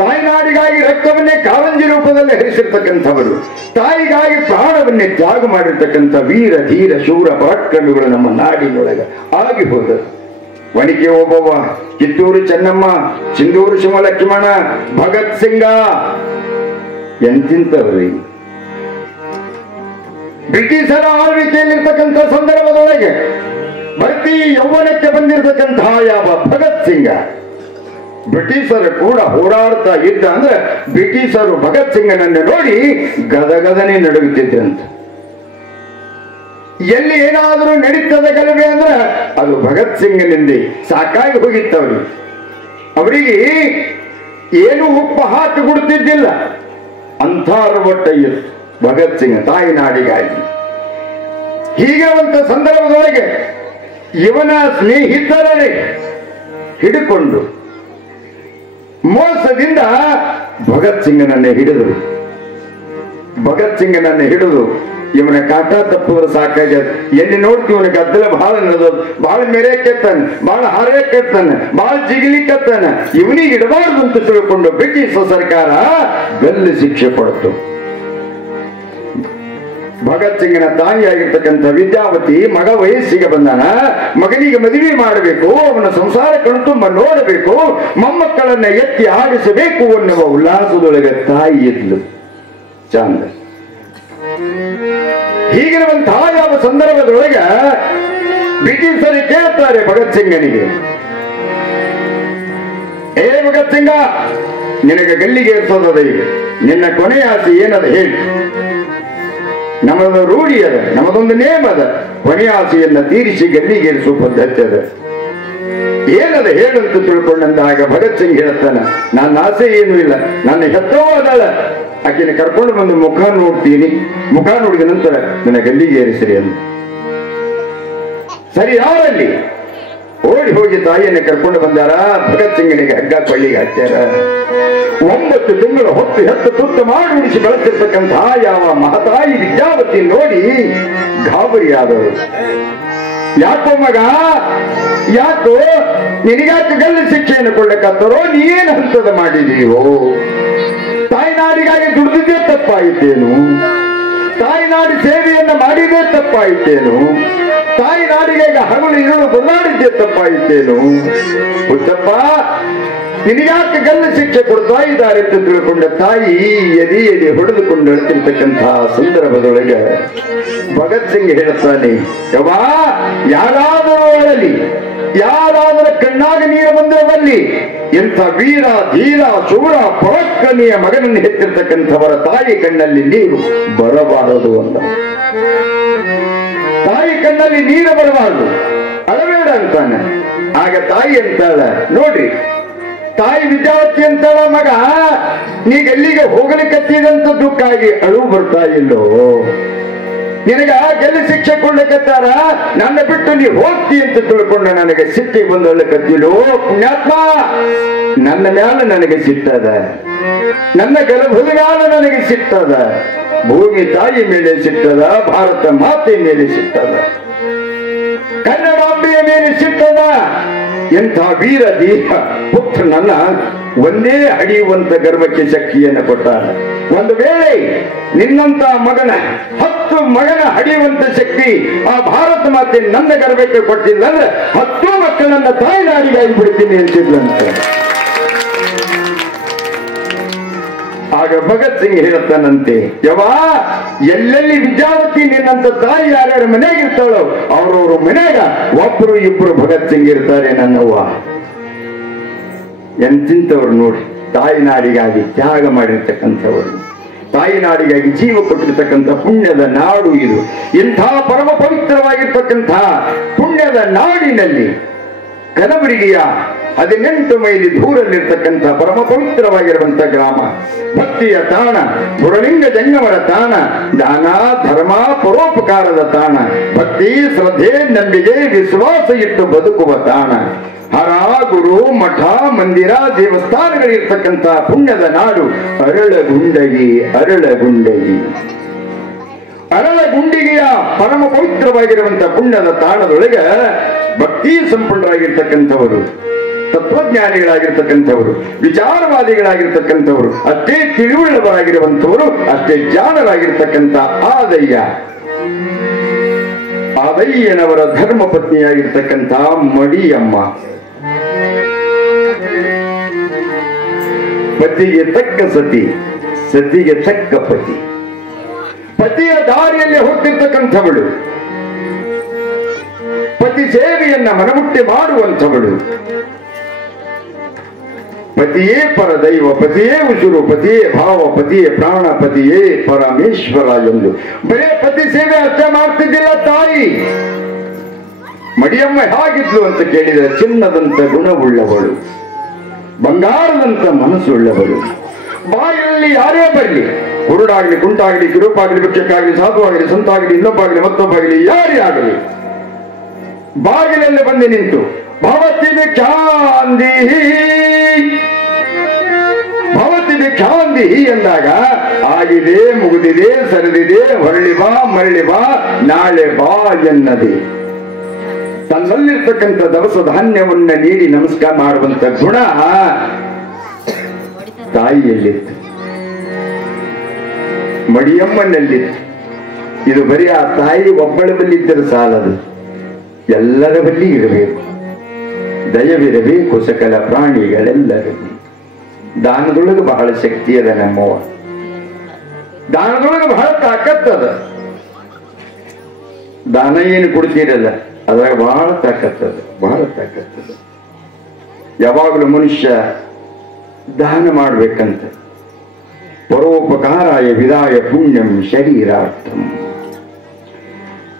ತಾಯಿನಾಡಿಗಾಗಿ ರಕ್ತವನ್ನೇ ಕಾರಂಜಿ ರೂಪದಲ್ಲಿ ಹರಿಸಿರ್ತಕ್ಕಂಥವರು. ತಾಯಿಗಾಗಿ ಪ್ರಾಣವನ್ನೇ ತ್ಯಾಗ ಮಾಡಿರ್ತಕ್ಕಂಥ ವೀರ, ಧೀರ, ಶೂರ ಪರಾಕ್ರಮಿಗಳು ನಮ್ಮ ನಾಡಿನೊಳಗೆ ಆಗಿ ಹೋದರು. ವಣಿಕೆ ಓಬವ್ವ, ಕಿತ್ತೂರು ಚೆನ್ನಮ್ಮ, ಸಿಂಧೂರು ಶಿವಲಕ್ಷ್ಮಣ, ಭಗತ್ ಸಿಂಗ, ಎಂತಿಂತವ್ರಿ. ಬ್ರಿಟಿಷರ ಆಳ್ವಿಕೆಯಲ್ಲಿರ್ತಕ್ಕಂಥ ಸಂದರ್ಭದೊಳಗೆ ಭರ್ತಿ ಯೌವನಕ್ಕೆ ಬಂದಿರತಕ್ಕಂತಹ ಯಾವ ಭಗತ್ ಸಿಂಗ ಬ್ರಿಟಿಷರು ಕೂಡ ಹೋರಾಡ್ತಾ ಇದ್ದ ಅಂದ್ರೆ ಬ್ರಿಟಿಷರು ಭಗತ್ ಸಿಂಗನನ್ನು ನೋಡಿ ಗದಗದನೆ ನಡುಗುತ್ತಿದ್ದಂತ. ಎಲ್ಲಿ ಏನಾದರೂ ನಡೀತದ ಗಲಭೆ ಅಂದ್ರೆ ಅದು ಭಗತ್ ಸಿಂಗನಿಂದ ಸಾಕಾಗಿ ಹೋಗಿತ್ತವ್ರಿಗೆ. ಅವರಿಗೆ ಏನು ಉಪ್ಪು ಹಾಕಿ ಕೊಡ್ತಿದ್ದಿಲ್ಲ. ಅಂಥ ಒಟ್ಟ ಇತ್ತು ಭಗತ್ ಸಿಂಗ್ ತಾಯಿನಾಡಿಗಾಗಿ. ಹೀಗೆ ಒಂದು ಸಂದರ್ಭದೊಳಗೆ ಇವನ ಸ್ನೇಹಿತರೇ ಹಿಡಿಕೊಂಡು ಮೋಸದಿಂದ ಭಗತ್ ಸಿಂಗನನ್ನೇ ಹಿಡಿದರು. ಭಗತ್ ಸಿಂಗನನ್ನೇ ಹಿಡಿದು ಇವನ ಕಾಟ ತಪ್ಪುವ ಸಾಕಾಗ್ಯದ. ಎಲ್ಲಿ ನೋಡ್ತೀವಿ ಇವನ ಗದ್ದಲ ಬಹಳ ನಡೆದ, ಬಹಳ ಮೆರೆಯಕೆತ್ತಾನ, ಬಹಳ ಹಾರಕೆತ್ತಾನ, ಬಹಳ ಜಿಗಿಲಿಕತ್ತಾನ. ಇವನಿಗೆ ಇಡಬಾರ್ದು ಅಂತ ತಿಳ್ಕೊಂಡು ಬ್ರಿಟಿಷ್ ಸರ್ಕಾರ ಗಲ್ಲು ಶಿಕ್ಷೆ ಕೊಡ್ತು. ಭಗತ್ ಸಿಂಗನ ತಾಯಿಯಾಗಿರ್ತಕ್ಕಂಥ ವಿದ್ಯಾವತಿ ಮಗ ವಯಸ್ಸಿಗೆ ಬಂದಾನ. ಮಗನಿಗೆ ಮದುವೆ ಮಾಡಬೇಕು, ಅವನ ಸಂಸಾರ ಕಣ್ತುಂಬ ನೋಡಬೇಕು, ಮೊಮ್ಮಕ್ಕಳನ್ನ ಎತ್ತಿ ಆಡಿಸಬೇಕು ಅನ್ನುವ ಉಲ್ಲಾಸದೊಳಗೆ ತಾಯಿ ಇದ್ಲು. ಚಂದ. ಹೀಗಿರುವಂತಹ ಯಾವ ಸಂದರ್ಭದೊಳಗೆ ಬ್ರಿಟಿಷರು ಕೇಳ್ತಾರೆ ಭಗತ್ ಸಿಂಗನಿಗೆ, ಏ ಭಗತ್ ಸಿಂಗ, ನಿನಗೆ ಗಲ್ಲಿಗೆ ಇರ್ತದ, ಈಗ ನಿನ್ನ ಕೊನೆಯ ಆಸೆ ಏನದ ಹೇಳಿ. ನಮ್ಮದು ರೂಢಿ ಅದ, ನಮ್ಮದೊಂದು ನೇಮ ಅದ, ಕೊನೆಯ ಆಸೆಯನ್ನ ತೀರಿಸಿ ಗಲ್ಲಿಗೆ ಇರಿಸುವ ಪದ್ಧತಿ ಅದ. ಏನದ ಹೇಳಂತ ತಿಳ್ಕೊಂಡಂದಾಗ ಭಗತ್ ಸಿಂಗ್ ಹೇಳ್ತಾನ, ನನ್ನ ಆಸೆ ಏನೂ ಇಲ್ಲ, ನನ್ನ ಹೆತ್ತವೂ ಅದಳ, ಆಕೆನ ಕರ್ಕೊಂಡು ಬಂದು ಮುಖ ನೋಡ್ತೀನಿ, ಮುಖ ನೋಡಿದ ನಂತರ ನನ್ನ ಗಲ್ಲಿಗೆ ಏರಿಸಿರಿ ಅಂತ. ಸರಿ, ಯಾರಲ್ಲಿ ಓಡಿ ಹೋಗಿ ತಾಯಿಯನ್ನು ಕರ್ಕೊಂಡು ಬಂದಾರ. ಭಗತ್ ಸಿಂಗನಿಗೆ ಹಗ್ಗ ಕೊಳ್ಳಿಗೆ ಹಚ್ಚಾರ. 9 ತಿಂಗಳು ಹೊತ್ತು ಹೆತ್ತು ತುತ್ತು ಮಾಡಿ ಉಳಿಸಿ ಬೆಳೆಸಿರ್ತಕ್ಕಂತಹ ಯಾವ ಮಹತಾಯಿ ವಿದ್ಯಾವತಿ ನೋಡಿ ಗಾಬರಿಯಾದವರು. ಯಾಕೋ ಮಗ, ಯಾಕೋ ನಿನಗಾಕ ಗಲ್ಲು ಶಿಕ್ಷೆಯನ್ನು ಕೊಳ್ಳಕತ್ತರೋ, ನೀನು ಹಂತದ ಮಾಡಿದೀವೋ? ತಾಯಿನಾಡಿಗಾಗಿ ದುಡಿದಿದ್ದೇ ತಪ್ಪಾಯಿತೇನು? ತಾಯಿನಾಡಿ ಸೇವೆಯನ್ನ ಮಾಡಿದ್ದೇ ತಪ್ಪಾಯಿತೇನು? ತಾಯಿನಾಡಿಗೆ ಹಗಲು ಇರುಳು ಬದಲಾಡಿದ್ದೇ ತಪ್ಪಾಯಿತೇನು? ಹುಚ್ಚಪ್ಪ, ನಿನಗ್ಯಾಕೆ ಗಲ್ಲ ಶಿಕ್ಷೆ ಕೊಡ್ತಾ ಇದ್ದಾರೆ ಅಂತ ತಿಳ್ಕೊಂಡ ತಾಯಿ ಎದೆ ಎದೆ ಹೊಡೆದುಕೊಂಡು ಅಳ್ತಿರ್ತಕ್ಕಂತಹ ಸಂದರ್ಭದೊಳಗೆ ಭಗತ್ ಸಿಂಗ್ ಹೇಳುತ್ತಾನೆ, ಯವಾ ಯಾರಾದರೂ ಅಳಲಿ, ಯಾರಾದರೂ ಕಣ್ಣಾಗ ನೀರು ಬಂದಿರಬಲ್ಲಿ, ಎಂಥ ವೀರ ಧೀರ ಶೂರ ಪರಾಕ್ರಮಿಯ ಮಗನನ್ನು ಹೆತ್ತಿರ್ತಕ್ಕಂಥವರ ತಾಯಿ ಕಣ್ಣಲ್ಲಿ ನೀರು ಬರಬಾರದು ಅಂತ. ತಾಯಿ ಕಣ್ಣಲ್ಲಿ ನೀರು ಬರಬಾರದು, ಅಳಬೇಡ ಅಂತಾನೆ. ಆಗ ತಾಯಿ ಅಂತಾಳ, ನೋಡ್ರಿ ತಾಯಿ ವಿದ್ಯಾರ್ಥಿ ಅಂತಾಳ, ಮಗ ನೀಗೆಲ್ಲಿಗೆ ಹೋಗಲಿಕ್ಕತ್ತಿದಂತ ದುಃಖಾಗಿ ಅಳು ಬರ್ತಾ ಇಲ್ಲೋ, ನಿನಗ ಗೆಲ್ಲಿ ಶಿಕ್ಷೆ ಕೊಡ್ಲಿಕ್ಕತ್ತಾರ, ನನ್ನ ಬಿಟ್ಟು ನೀ ಹೋಗ್ತಿ ಅಂತ ತಿಳ್ಕೊಂಡು ನನಗೆ ಸಿಟ್ಟಿಗೆ ಬಂದು ಅಳ್ಳಕತ್ತಿಲ್ಲೋ ಪುಣ್ಯಾತ್ಮ, ನನ್ನ ಮ್ಯಾಲ ನನಗೆ ಸಿಟ್ಟದ, ನನ್ನ ಗರ್ಭದ ಮ್ಯಾಲ ನನಗೆ ಸಿಟ್ಟದ, ಭೂಮಿ ತಾಯಿ ಮೇಲೆ ಸಿಟ್ಟದ, ಭಾರತ ಮಾತೆ ಮೇಲೆ ಸಿಟ್ಟದ, ಕನ್ನಡಾಂಬೆಯ ಮೇಲೆ ಸಿಟ್ಟದ. ಎಂಥ ವೀರ ದೇಹ ಪುತ್ರನನ್ನ ಒಂದೇ ಹಡಿಯುವಂತ ಗರ್ಭಕ್ಕೆ ಶಕ್ತಿಯನ್ನು ಕೊಟ್ಟಾರ. ಒಂದು ವೇಳೆ ನಿನ್ನಂತ ಮಗನ 10 ಮಗನ ಹಡಿಯುವಂತ ಶಕ್ತಿ ಆ ಭಾರತ ಮಾತೆ ನನ್ನ ಗರ್ಭಕ್ಕೆ ಕೊಟ್ಟಿಲ್ಲ ಅಂದ್ರೆ 10 ಮಕ್ಕಳನ್ನ ತಾಯಿನಾಡಿಗಾಗಿ ಬಿಡ್ತೀನಿ ಅಂತಿದ್ಲಂತೆ. ಆಗ ಭಗತ್ ಸಿಂಗ್ ಹೇಳ್ತಾನಂತೆ, ಯವಾ ಎಲ್ಲೆಲ್ಲಿ ವಿದ್ಯಾವತಿ ನಿನ್ನಂತ ತಾಯಿ ಯಾರ್ಯಾರ ಮನೆಯಾಗ ಇರ್ತಾಳೋ ಅವ್ರವ್ರ ಮನೆಯಾಗ ಒಬ್ರು ಇಬ್ರು ಭಗತ್ ಸಿಂಗ್ ಇರ್ತಾರೆ ನನ್ನವ್ವ. ಎಂತಿಂತವ್ರು ನೋಡಿ, ತಾಯಿನಾಡಿಗಾಗಿ ತ್ಯಾಗ ಮಾಡಿರ್ತಕ್ಕಂಥವ್ರು, ತಾಯಿನಾಡಿಗಾಗಿ ಜೀವ ಕೊಟ್ಟಿರ್ತಕ್ಕಂಥ ಪುಣ್ಯದ ನಾಡು ಇದು. ಇಂಥ ಪರಮ ಪವಿತ್ರವಾಗಿರ್ತಕ್ಕಂಥ ಪುಣ್ಯದ ನಾಡಿನಲ್ಲಿ ಕಲಬುರಗಿಯ 18 ಮೈಲಿ ದೂರಲ್ಲಿರ್ತಕ್ಕಂಥ ಪರಮ ಪವಿತ್ರವಾಗಿರುವಂತ ಗ್ರಾಮ, ಭಕ್ತಿಯ ತಾಣ, ಪುರಲಿಂಗ ಜಂಗಮರ ತಾಣ, ದಾನ ಧರ್ಮ ಪರೋಪಕಾರದ ತಾಣ, ಭಕ್ತಿ ಶ್ರದ್ಧೆ ನಂಬಿಕೆ ವಿಶ್ವಾಸ ಇಟ್ಟು ಬದುಕುವ ತಾಣ, ಹರ ಗುರು ಮಠ ಮಂದಿರ ದೇವಸ್ಥಾನಗಳಿರ್ತಕ್ಕಂಥ ಪುಣ್ಯದ ನಾಡು ಅರಳಗುಂಡಗಿ. ಅರಳಗುಂಡಗಿ ಅರಳಗುಂಡಿಗೆಯ ಪರಮ ಪವಿತ್ರವಾಗಿರುವಂತಹ ಪುಣ್ಯದ ತಾಣದೊಳಗೆ ಭಕ್ತಿ ಸಂಪನ್ನರಾಗಿರ್ತಕ್ಕಂಥವರು, ತತ್ವಜ್ಞಾನಿಗಳಾಗಿರ್ತಕ್ಕಂಥವರು, ವಿಚಾರವಾದಿಗಳಾಗಿರ್ತಕ್ಕಂಥವರು, ಅಷ್ಟೇ ತಿಳಿವುಳ್ಳವರಾಗಿರುವಂಥವರು, ಅಷ್ಟೇ ಜಾಣರಾಗಿರ್ತಕ್ಕಂಥ ಆದಯ್ಯನವರ ಧರ್ಮ ಪತ್ನಿಯಾಗಿರ್ತಕ್ಕಂಥ ಮಡಿಯಮ್ಮ, ಪತಿಗೆ ತಕ್ಕ ಸತಿ, ಸತಿಗೆ ತಕ್ಕ ಪತಿ, ಪತಿಯ ದಾರಿಯಲ್ಲಿ ಹೋಗ್ತಿರ್ತಕ್ಕಂಥವಳು, ಪತಿ ಸೇವೆಯನ್ನ ಮನಮುಟ್ಟಿ ಮಾಡುವಂಥವಳು, ಪತಿಯೇ ಪರದೈವ, ಪತಿಯೇ ಉಸಿರು, ಪತಿಯೇ ಭಾವ, ಪತಿಯೇ ಪ್ರಾಣ, ಪತಿಯೇ ಪರಮೇಶ್ವರ ಎಂದು ಬರೇ ಪತಿ ಸೇವೆ ಅಷ್ಟೇ ಮಾಡ್ತಿದ್ದಿಲ್ಲ ತಾಯಿ. ಮಡಿಯಮ್ಮ ಹೇಗಿದ್ಲು ಅಂತ ಕೇಳಿದರೆ ಚಿನ್ನದಂತ ಗುಣವುಳ್ಳವಳು, ಬಂಗಾರದಂತ ಮನಸ್ಸುಳ್ಳವಳು. ಬಾಯಲ್ಲಿ ಯಾರೇ ಬರಲಿ, ಕುರುಡಾಗ್ಲಿ ಕುಂಟಾಗ್ಲಿ ಕಿರುಪಾಗ್ಲಿ ಭಿಕ್ಷಕ್ಕಾಗ್ಲಿ ಸಾಧುವಾಗಲಿ ಸಂತಾಗಲಿ ಇನ್ನೊಬ್ಬಾಗ್ಲಿ ಮತ್ತೊಬ್ಬಾಗಲಿ ಯಾರೇ ಆಗಲಿ ಬಾಗಿಲಲ್ಲಿ ಬಂದು ನಿಂತು ಭವತಿ ಭಿಕ್ಷಾಂದಿ ಭವತಿ ಭಿಕ್ಷಾಂದಿ ಎಂದಾಗ ಆಗಿದೆ, ಮುಗಿದಿದೆ, ಸರಿದಿದೆ, ಹೊರಳಿ ಬಾ ಮರಳಿ ಬಾ, ನಾಳೆ ಬಾ ಎನ್ನದೆ ತನ್ನಲ್ಲಿರ್ತಕ್ಕಂಥ ದವಸ ಧಾನ್ಯವನ್ನ ನೀಡಿ ನಮಸ್ಕಾರ ಮಾಡುವಂತ ಗುಣ ತಾಯಿಯಲ್ಲಿತ್ತು, ಮಡಿಯಮ್ಮನಲ್ಲಿತ್ತು. ಇದು ಬರೀ ಆ ತಾಯಿ ಒಬ್ಬಳ ಬಲ್ಲಿ ಇದ್ದರೆ ಸಾಲದು, ಎಲ್ಲರ ಬಲ್ಲಿ ಇರಬೇಕು, ದಯವಿರಬೇಕು ಸಕಲ ಪ್ರಾಣಿಗಳೆಲ್ಲರಲ್ಲಿ. ದಾನದೊಳಗೆ ಬಹಳ ಶಕ್ತಿ ಅದ ನಮ್ಮವ್ವ, ದಾನದೊಳಗೆ ಬಹಳ ತಾಕತ್ತದ. ದಾನ ಏನು ಕೊಡ್ತೀರಲ್ಲ ಅದ್ರಾಗ ಬಹಳ ತಾಕತ್ತದ, ಬಹಳ ತಾಕತ್ತದ. ಯಾವಾಗಲೂ ಮನುಷ್ಯ ದಾನ ಮಾಡ್ಬೇಕಂತ. ಪರೋಪಕಾರಾಯ ವಿದಾಯ ಪುಣ್ಯಂ ಶರೀರಾರ್ಥಂ.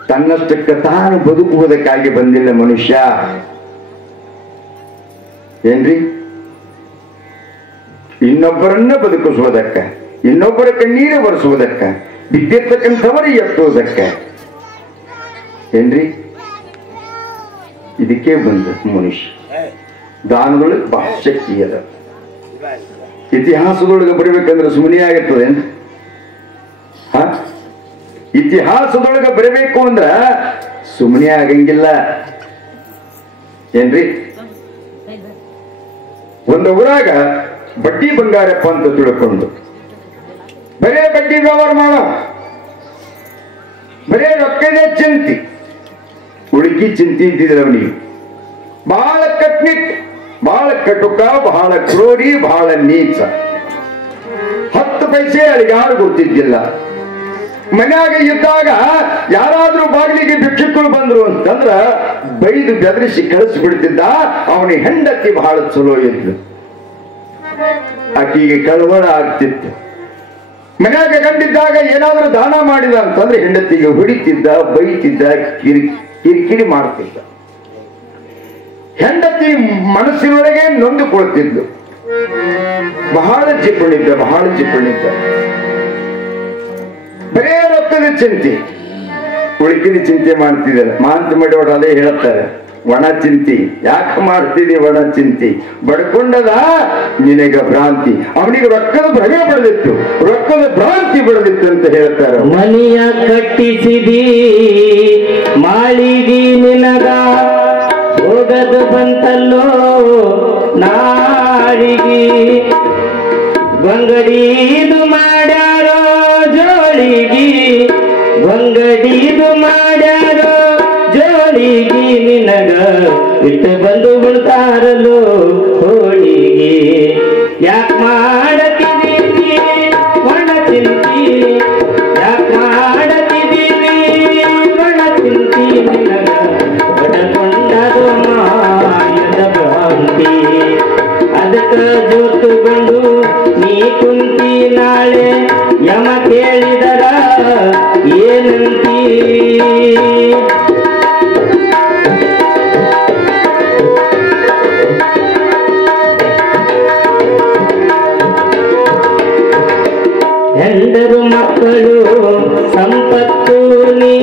ತನ್ನಷ್ಟಕ್ಕೆ ತಾನು ಬದುಕುವುದಕ್ಕಾಗಿ ಬಂದಿಲ್ಲ ಮನುಷ್ಯ, ಏನ್ರಿ? ಇನ್ನೊಬ್ಬರನ್ನ ಬದುಕಿಸುವುದಕ್ಕ, ಇನ್ನೊಬ್ಬರ ಕಣ್ಣೀರು ಬರೆಸುವುದಕ್ಕ, ಬಿದ್ದಿರ್ತಕ್ಕಂಥವರಿಗೆ ಎತ್ತುವುದಕ್ಕ, ಏನ್ರಿ? ಇದಕ್ಕೆ ಬಂದ ಮನುಷ್ಯ. ದಾನದೊಳಗೆ ಬಹಳ ಶಕ್ತಿ ಅದ. ಇತಿಹಾಸದೊಳಗೆ ಬರಬೇಕಂದ್ರೆ ಸುಮ್ಮನೆ ಆಗಿರ್ತದೆ. ಇತಿಹಾಸದೊಳಗೆ ಬರಬೇಕು ಅಂದ್ರ ಸುಮ್ಮನೆ ಆಗಂಗಿಲ್ಲ, ಏನ್ರಿ? ಒಂದು ಊರಾಗ ಬಡ್ಡಿ ಬಂಗಾರಪ್ಪ ಅಂತ ತಿಳ್ಕೊಂಡು ಬರೇ ಬಡ್ಡಿ ವ್ಯವಹಾರ ಮಾಡೋ, ಬರೇ ರೊಕ್ಕದೇ ಚಿಂತಿ, ಉಳುಕಿ ಚಿಂತಿ ಇದ್ದಿದ್ರೆ ಅವನಿಗೆ ಬಹಳ ಕಟ್ನಿಟ್ಟು ಬಹಳ ಕಟುಕ, ಬಹಳ ಕ್ರೂರಿ, ಬಹಳ ನೀಚ. 10 ಪೈಸೆ ಅವಳಿಗೆ ಯಾರು ಗೊತ್ತಿದ್ದಿಲ್ಲ. ಮನ್ಯಾಗ ಇದ್ದಾಗ ಯಾರಾದ್ರೂ ಬಾಗಿಲಿಗೆ ಭಿಕ್ಷುಕರು ಬಂದ್ರು ಅಂತಂದ್ರ ಬೈದು ಬೆದರಿಸಿ ಕಳಿಸ್ಬಿಡ್ತಿದ್ದ. ಅವನ ಹೆಂಡತಿ ಬಹಳ ಚಲೋ ಇದ್ಲು, ಆಕೆಗೆ ಕಳವಳ ಆಗ್ತಿತ್ತು. ಮನ್ಯಾಗ ಗಂಡಿದ್ದಾಗ ಏನಾದ್ರೂ ದಾನ ಮಾಡಿದ ಅಂತಂದ್ರೆ ಹೆಂಡತಿಗೆ ಹೊಡಿತಿದ್ದ, ಬೈತಿದ್ದ, ಕಿರಿಕಿರಿ ಮಾಡ್ತಿದ್ದ. ಹೆಂಡತಿ ಮನಸ್ಸಿನೊಳಗೆ ನೊಂದುಕೊಳ್ತಿದ್ಲು. ಬಹಳ ಜಿಪ್ಪಣಿದ್ದ, ಬಹಳ ಜಿಪ್ಪಣಿದ್ದ. ಬರೇ ರೊಕ್ಕದ ಚಿಂತೆ, ಉಳಿಕಿದ ಚಿಂತೆ ಮಾಡ್ತಿದ್ದಾರೆ. ಮಾಂತ ಮಾಡೋರು ಅದೇ ಹೇಳ್ತಾರೆ, ಒಣ ಚಿಂತಿ ಯಾಕೆ ಮಾಡ್ತೀರಿ, ಒಣ ಚಿಂತಿ ಬಡ್ಕೊಂಡದ ನಿನಗ ಭ್ರಾಂತಿ. ಅವನಿಗೆ ರೊಕ್ಕದ ಭ್ರಮೆ ಬೆಳೆದಿತ್ತು, ರೊಕ್ಕದ ಭ್ರಾಂತಿ ಬೆಳೆದಿತ್ತು ಅಂತ ಹೇಳ್ತಾರೆ. ಮನೆಯ ಕಟ್ಟಿಸಿದಿ ಮಾಳಿಗಿ ನಿನಗ ಹೋಗದು ಬಂತಲ್ಲೋ ನಾಳಿಗಿ, ಬಂಗಡಿದು ಮಾಡ್ಯಾರೋ ಜೋಳಿಗಿ, ಬಂಗಡಿದು ಮಾಡ್ಯಾರೋ ಜೋಳಿಗಿ, ನಿನಗ ಇಟ್ಟು ಬಂದು ಬಿಡ್ತಾರಲ್ಲೋ ಹೋಳಿಗಿ. ಯಾಕ ಮಾಡತಿದ್ದೀರಿ ಒಣ ಚಿಂತಿ, ಯಾಕ ಮಾಡತಿದ್ದೀರಿ ಒಣ ಚಿಂತಿ, ನಿನಗ ಬಡಕೊಂಡದು ಮಾಯದ ಭ್ರಾಂತಿ. ಅದಕ್ಕ ಜೋತುಗೊಂಡು ನೀ ಕುಂತಿ ನಾಳೆ ಯಮ ಕೇಳಿದರ ಏನಂತೀ. ಹೆಂಡರು ಮಕ್ಕಳು ಸಂಪತ್ತು ನೀ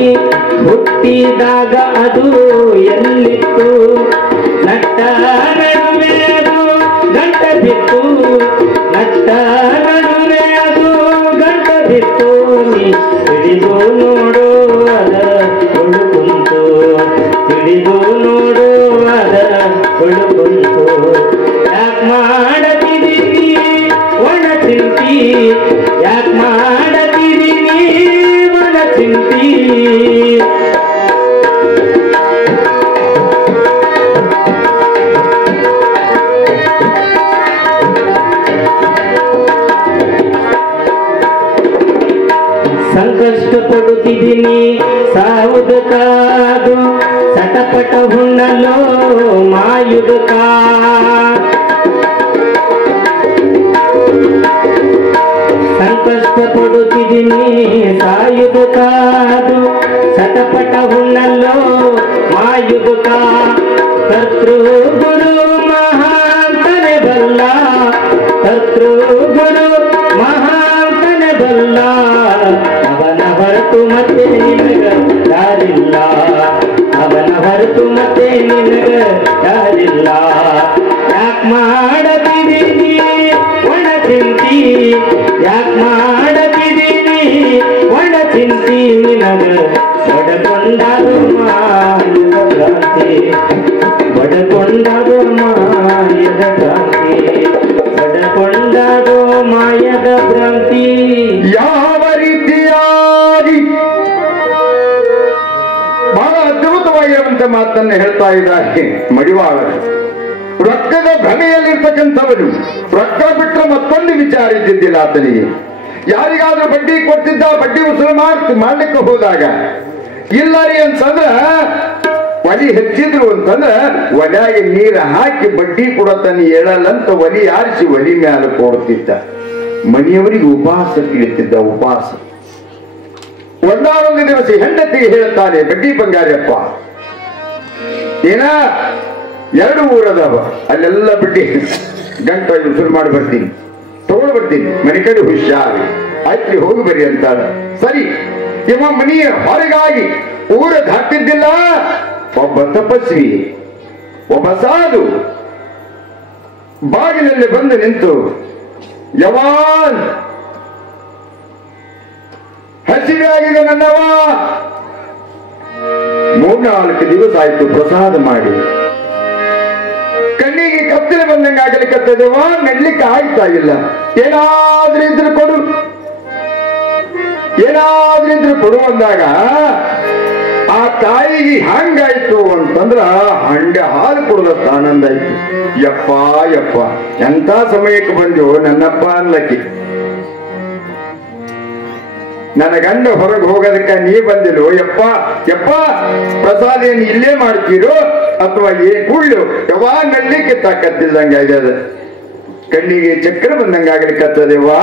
ಹುಟ್ಟಿದಾಗ ಅದು ಎಲ್ಲಿತ್ತು, ನಟ್ಟ ನಡುವೆ ಅದು ಗಂಟ ಬಿತ್ತು, ನಟ್ಟ ನಡುವೆ ಅದು ಗಂಟ ಬಿತ್ತು, ನೀ ಹಿಡಿದು ನೋಡು ಅದ ಹುಡುಕುಂಟು, ಹಿಡಿದು ನೋಡು ಅದ ಹುಡುಕುಂಟು. ಯಾಕ ಮಾಡತಿದ್ದೀರಿ ಒಣ ಚಿಂತಿ, ಯಾಕ ಮಾಡತಿದ್ದೀರಿ ಒಣ ಚಿಂತಿ. ಸಂಕಷ್ಟ ಪಡುತ್ತಿದ್ದೀನಿ ಸಾವುದಕ್ಕಾದು ಸಟಪಟ ಹುಣ್ಣಲು ಮಾಯುದಕ. ಸಂಕಷ್ಟ ಪಡುತ್ತಿದ್ದೀನಿ ಸಾಯುದಕ್ಕಾದು ಸಟಪಟ ಹುಣ್ಣಲು ಮಾಯುದಕ. ಕರ್ತೃ ಗುರು ಮಹಾಂತನೆ ಬಲ್ಲ, ಕರ್ತೃ ಗುರು ಮಹಾಂತನೆ ಬಲ್ಲ, ಅವನ ಹೊರತು ಮತ್ತೆ ನಿನಗ ಯಾರಿಲ್ಲ, ಅವನ ಹೊರತು ಮತ್ತೆ ನಿನಗ ಯಾರಿಲ್ಲ. ಯಾಕ ಮಾಡತಿದ್ದೀರಿ ಒಣ ಚಿಂತಿ, ಯಾಕ ಮಾಡತಿದ್ದೀರಿ ಒಣ ಚಿಂತಿ, ನಿನಗ ಬಡಕೊಂಡದು ಮಾಯದ ಭ್ರಾಂತಿ, ಬಡಕೊಂಡದು ಮಾಯದ ಭ್ರಾಂತಿ, ಬಡಕೊಂಡದು ಮಾಯದ ಭ್ರಾಂತಿ. ಯಾವ ರೀತಿಯಾಗಿ ಬಹಳ ಅದ್ಭುತವಾಗಿರುವಂತ ಮಾತನ್ನು ಹೇಳ್ತಾ ಇದ್ದಾರೆ ಮಡಿವಾಳರು. ರೊಕ್ಕದ ಭ್ರಮೆಯಲ್ಲಿರ್ತಕ್ಕಂಥವನು ರೊಕ್ಕ ಬಿಟ್ಟರೆ ಮತ್ತೊಂದು ವಿಚಾರ ಇದ್ದಿದ್ದಿಲ್ಲ ಆತನಿಗೆ. ಯಾರಿಗಾದ್ರೂ ಬಡ್ಡಿ ಕೊಡ್ತಿದ್ದ, ಬಡ್ಡಿ ವಸೂಲು ಮಾಡ್ಲಿಕ್ಕೆ ಹೋದಾಗ ಇಲ್ಲ ರೀ ಅಂತಂದ್ರ ಒಲಿ ಹೆಚ್ಚಿದ್ರು ಅಂತಂದ್ರ ಒಲೆಯಾಗಿ ನೀರು ಹಾಕಿ ಬಡ್ಡಿ ಕೊಡತನ ಹೇಳಲ್ಲಂತ ಒಲಿ ಆರಿಸಿ ಒಲಿ ಮ್ಯಾಲ ಕೊಡ್ತಿದ್ದ. ಮನೆಯವರಿಗೆ ಉಪವಾಸ ತಿಳಿತಿದ್ದ, ಉಪವಾಸ. ಒಂದಾರೊಂದು ದಿವಸ ಹೆಂಡತಿಗೆ ಹೇಳ್ತಾನೆ, ಬಡ್ಡಿ ಬಂಗಾರಪ್ಪ ಏನ 2 ಊರದವ, ಅಲ್ಲೆಲ್ಲ ಬಡ್ಡಿ ಗಂಟ ವಸೂಲು ಮಾಡಿ ಬರ್ತೀನಿ, ತಗೊಂಡು ಬರ್ತೀನಿ, ಮನೆ ಕಡೆ ಹುಷಾರಿ ಆಯ್ತು ಹೋಗಿ ಬರ್ರಿ ಅಂತಾಳ. ಸರಿ, ಇವ ಮನೆಯ ಹೊರಗಾಗಿ ಊರ ದಾಟಿದ್ದಿಲ್ಲ. ಒಬ್ಬ ತಪಸ್ವಿ, ಒಬ್ಬ ಸಾಧು ಬಾಗಿಲಲ್ಲಿ ಬಂದು ನಿಂತು, ಯವಾನ್ ಹಸಿವೆ ಆಗಿದೆ ನನ್ನವ, 3-4 ದಿವಸ ಆಯ್ತು ಪ್ರಸಾದ ಮಾಡಿ, ಕಣ್ಣಿಗೆ ಕತ್ತಲೆ ಬಂದಂಗೆ ಆಗಲಿಕ್ಕತ್ತದವ, ನಡ್ಲಿಕ್ಕೆ ಆಗ್ತಾ ಇಲ್ಲ, ಏನಾದ್ರೂ ಇದ್ರೆ ಕೊಡು, ಏನಾದ್ರೂ ಇದ್ರೆ ಕೊಡು ಅಂದಾಗ ಆ ತಾಯಿಗೆ ಹಂಗಾಯ್ತು ಅಂತಂದ್ರ ಹಂಡೆ ಹಾಲು ಕುಡ್ದತ್ತ ಆನಂದ ಆಯ್ತು. ಯಪ್ಪ ಯಪ್ಪ ಎಂತ ಸಮಯಕ್ಕೆ ಬಂದು ನನ್ನಪ್ಪ ಅನ್ಲಕ್ಕಿ. ನನ್ನ ಗಂಡ ಹೊರಗೆ ಹೋಗೋದಕ್ಕೆ ನೀ ಬಂದಿಲ್ಲೋ ಯಪ್ಪ ಯಪ್ಪ, ಪ್ರಸಾದ ಏನು ಇಲ್ಲೇ ಮಾಡ್ತೀರೋ ಅಥವಾ ಕೂಳ್ಳು ಯಾವಾಗಲ್ಲಿ ಕಿತ್ತಾಕತ್ತಿಲ್ದಂಗೆ ಆಗ್ಯದ, ಕಣ್ಣಿಗೆ ಚಕ್ರ ಬಂದಂಗಾಗ್ಲಿಕ್ಕತ್ತದೇವಾ,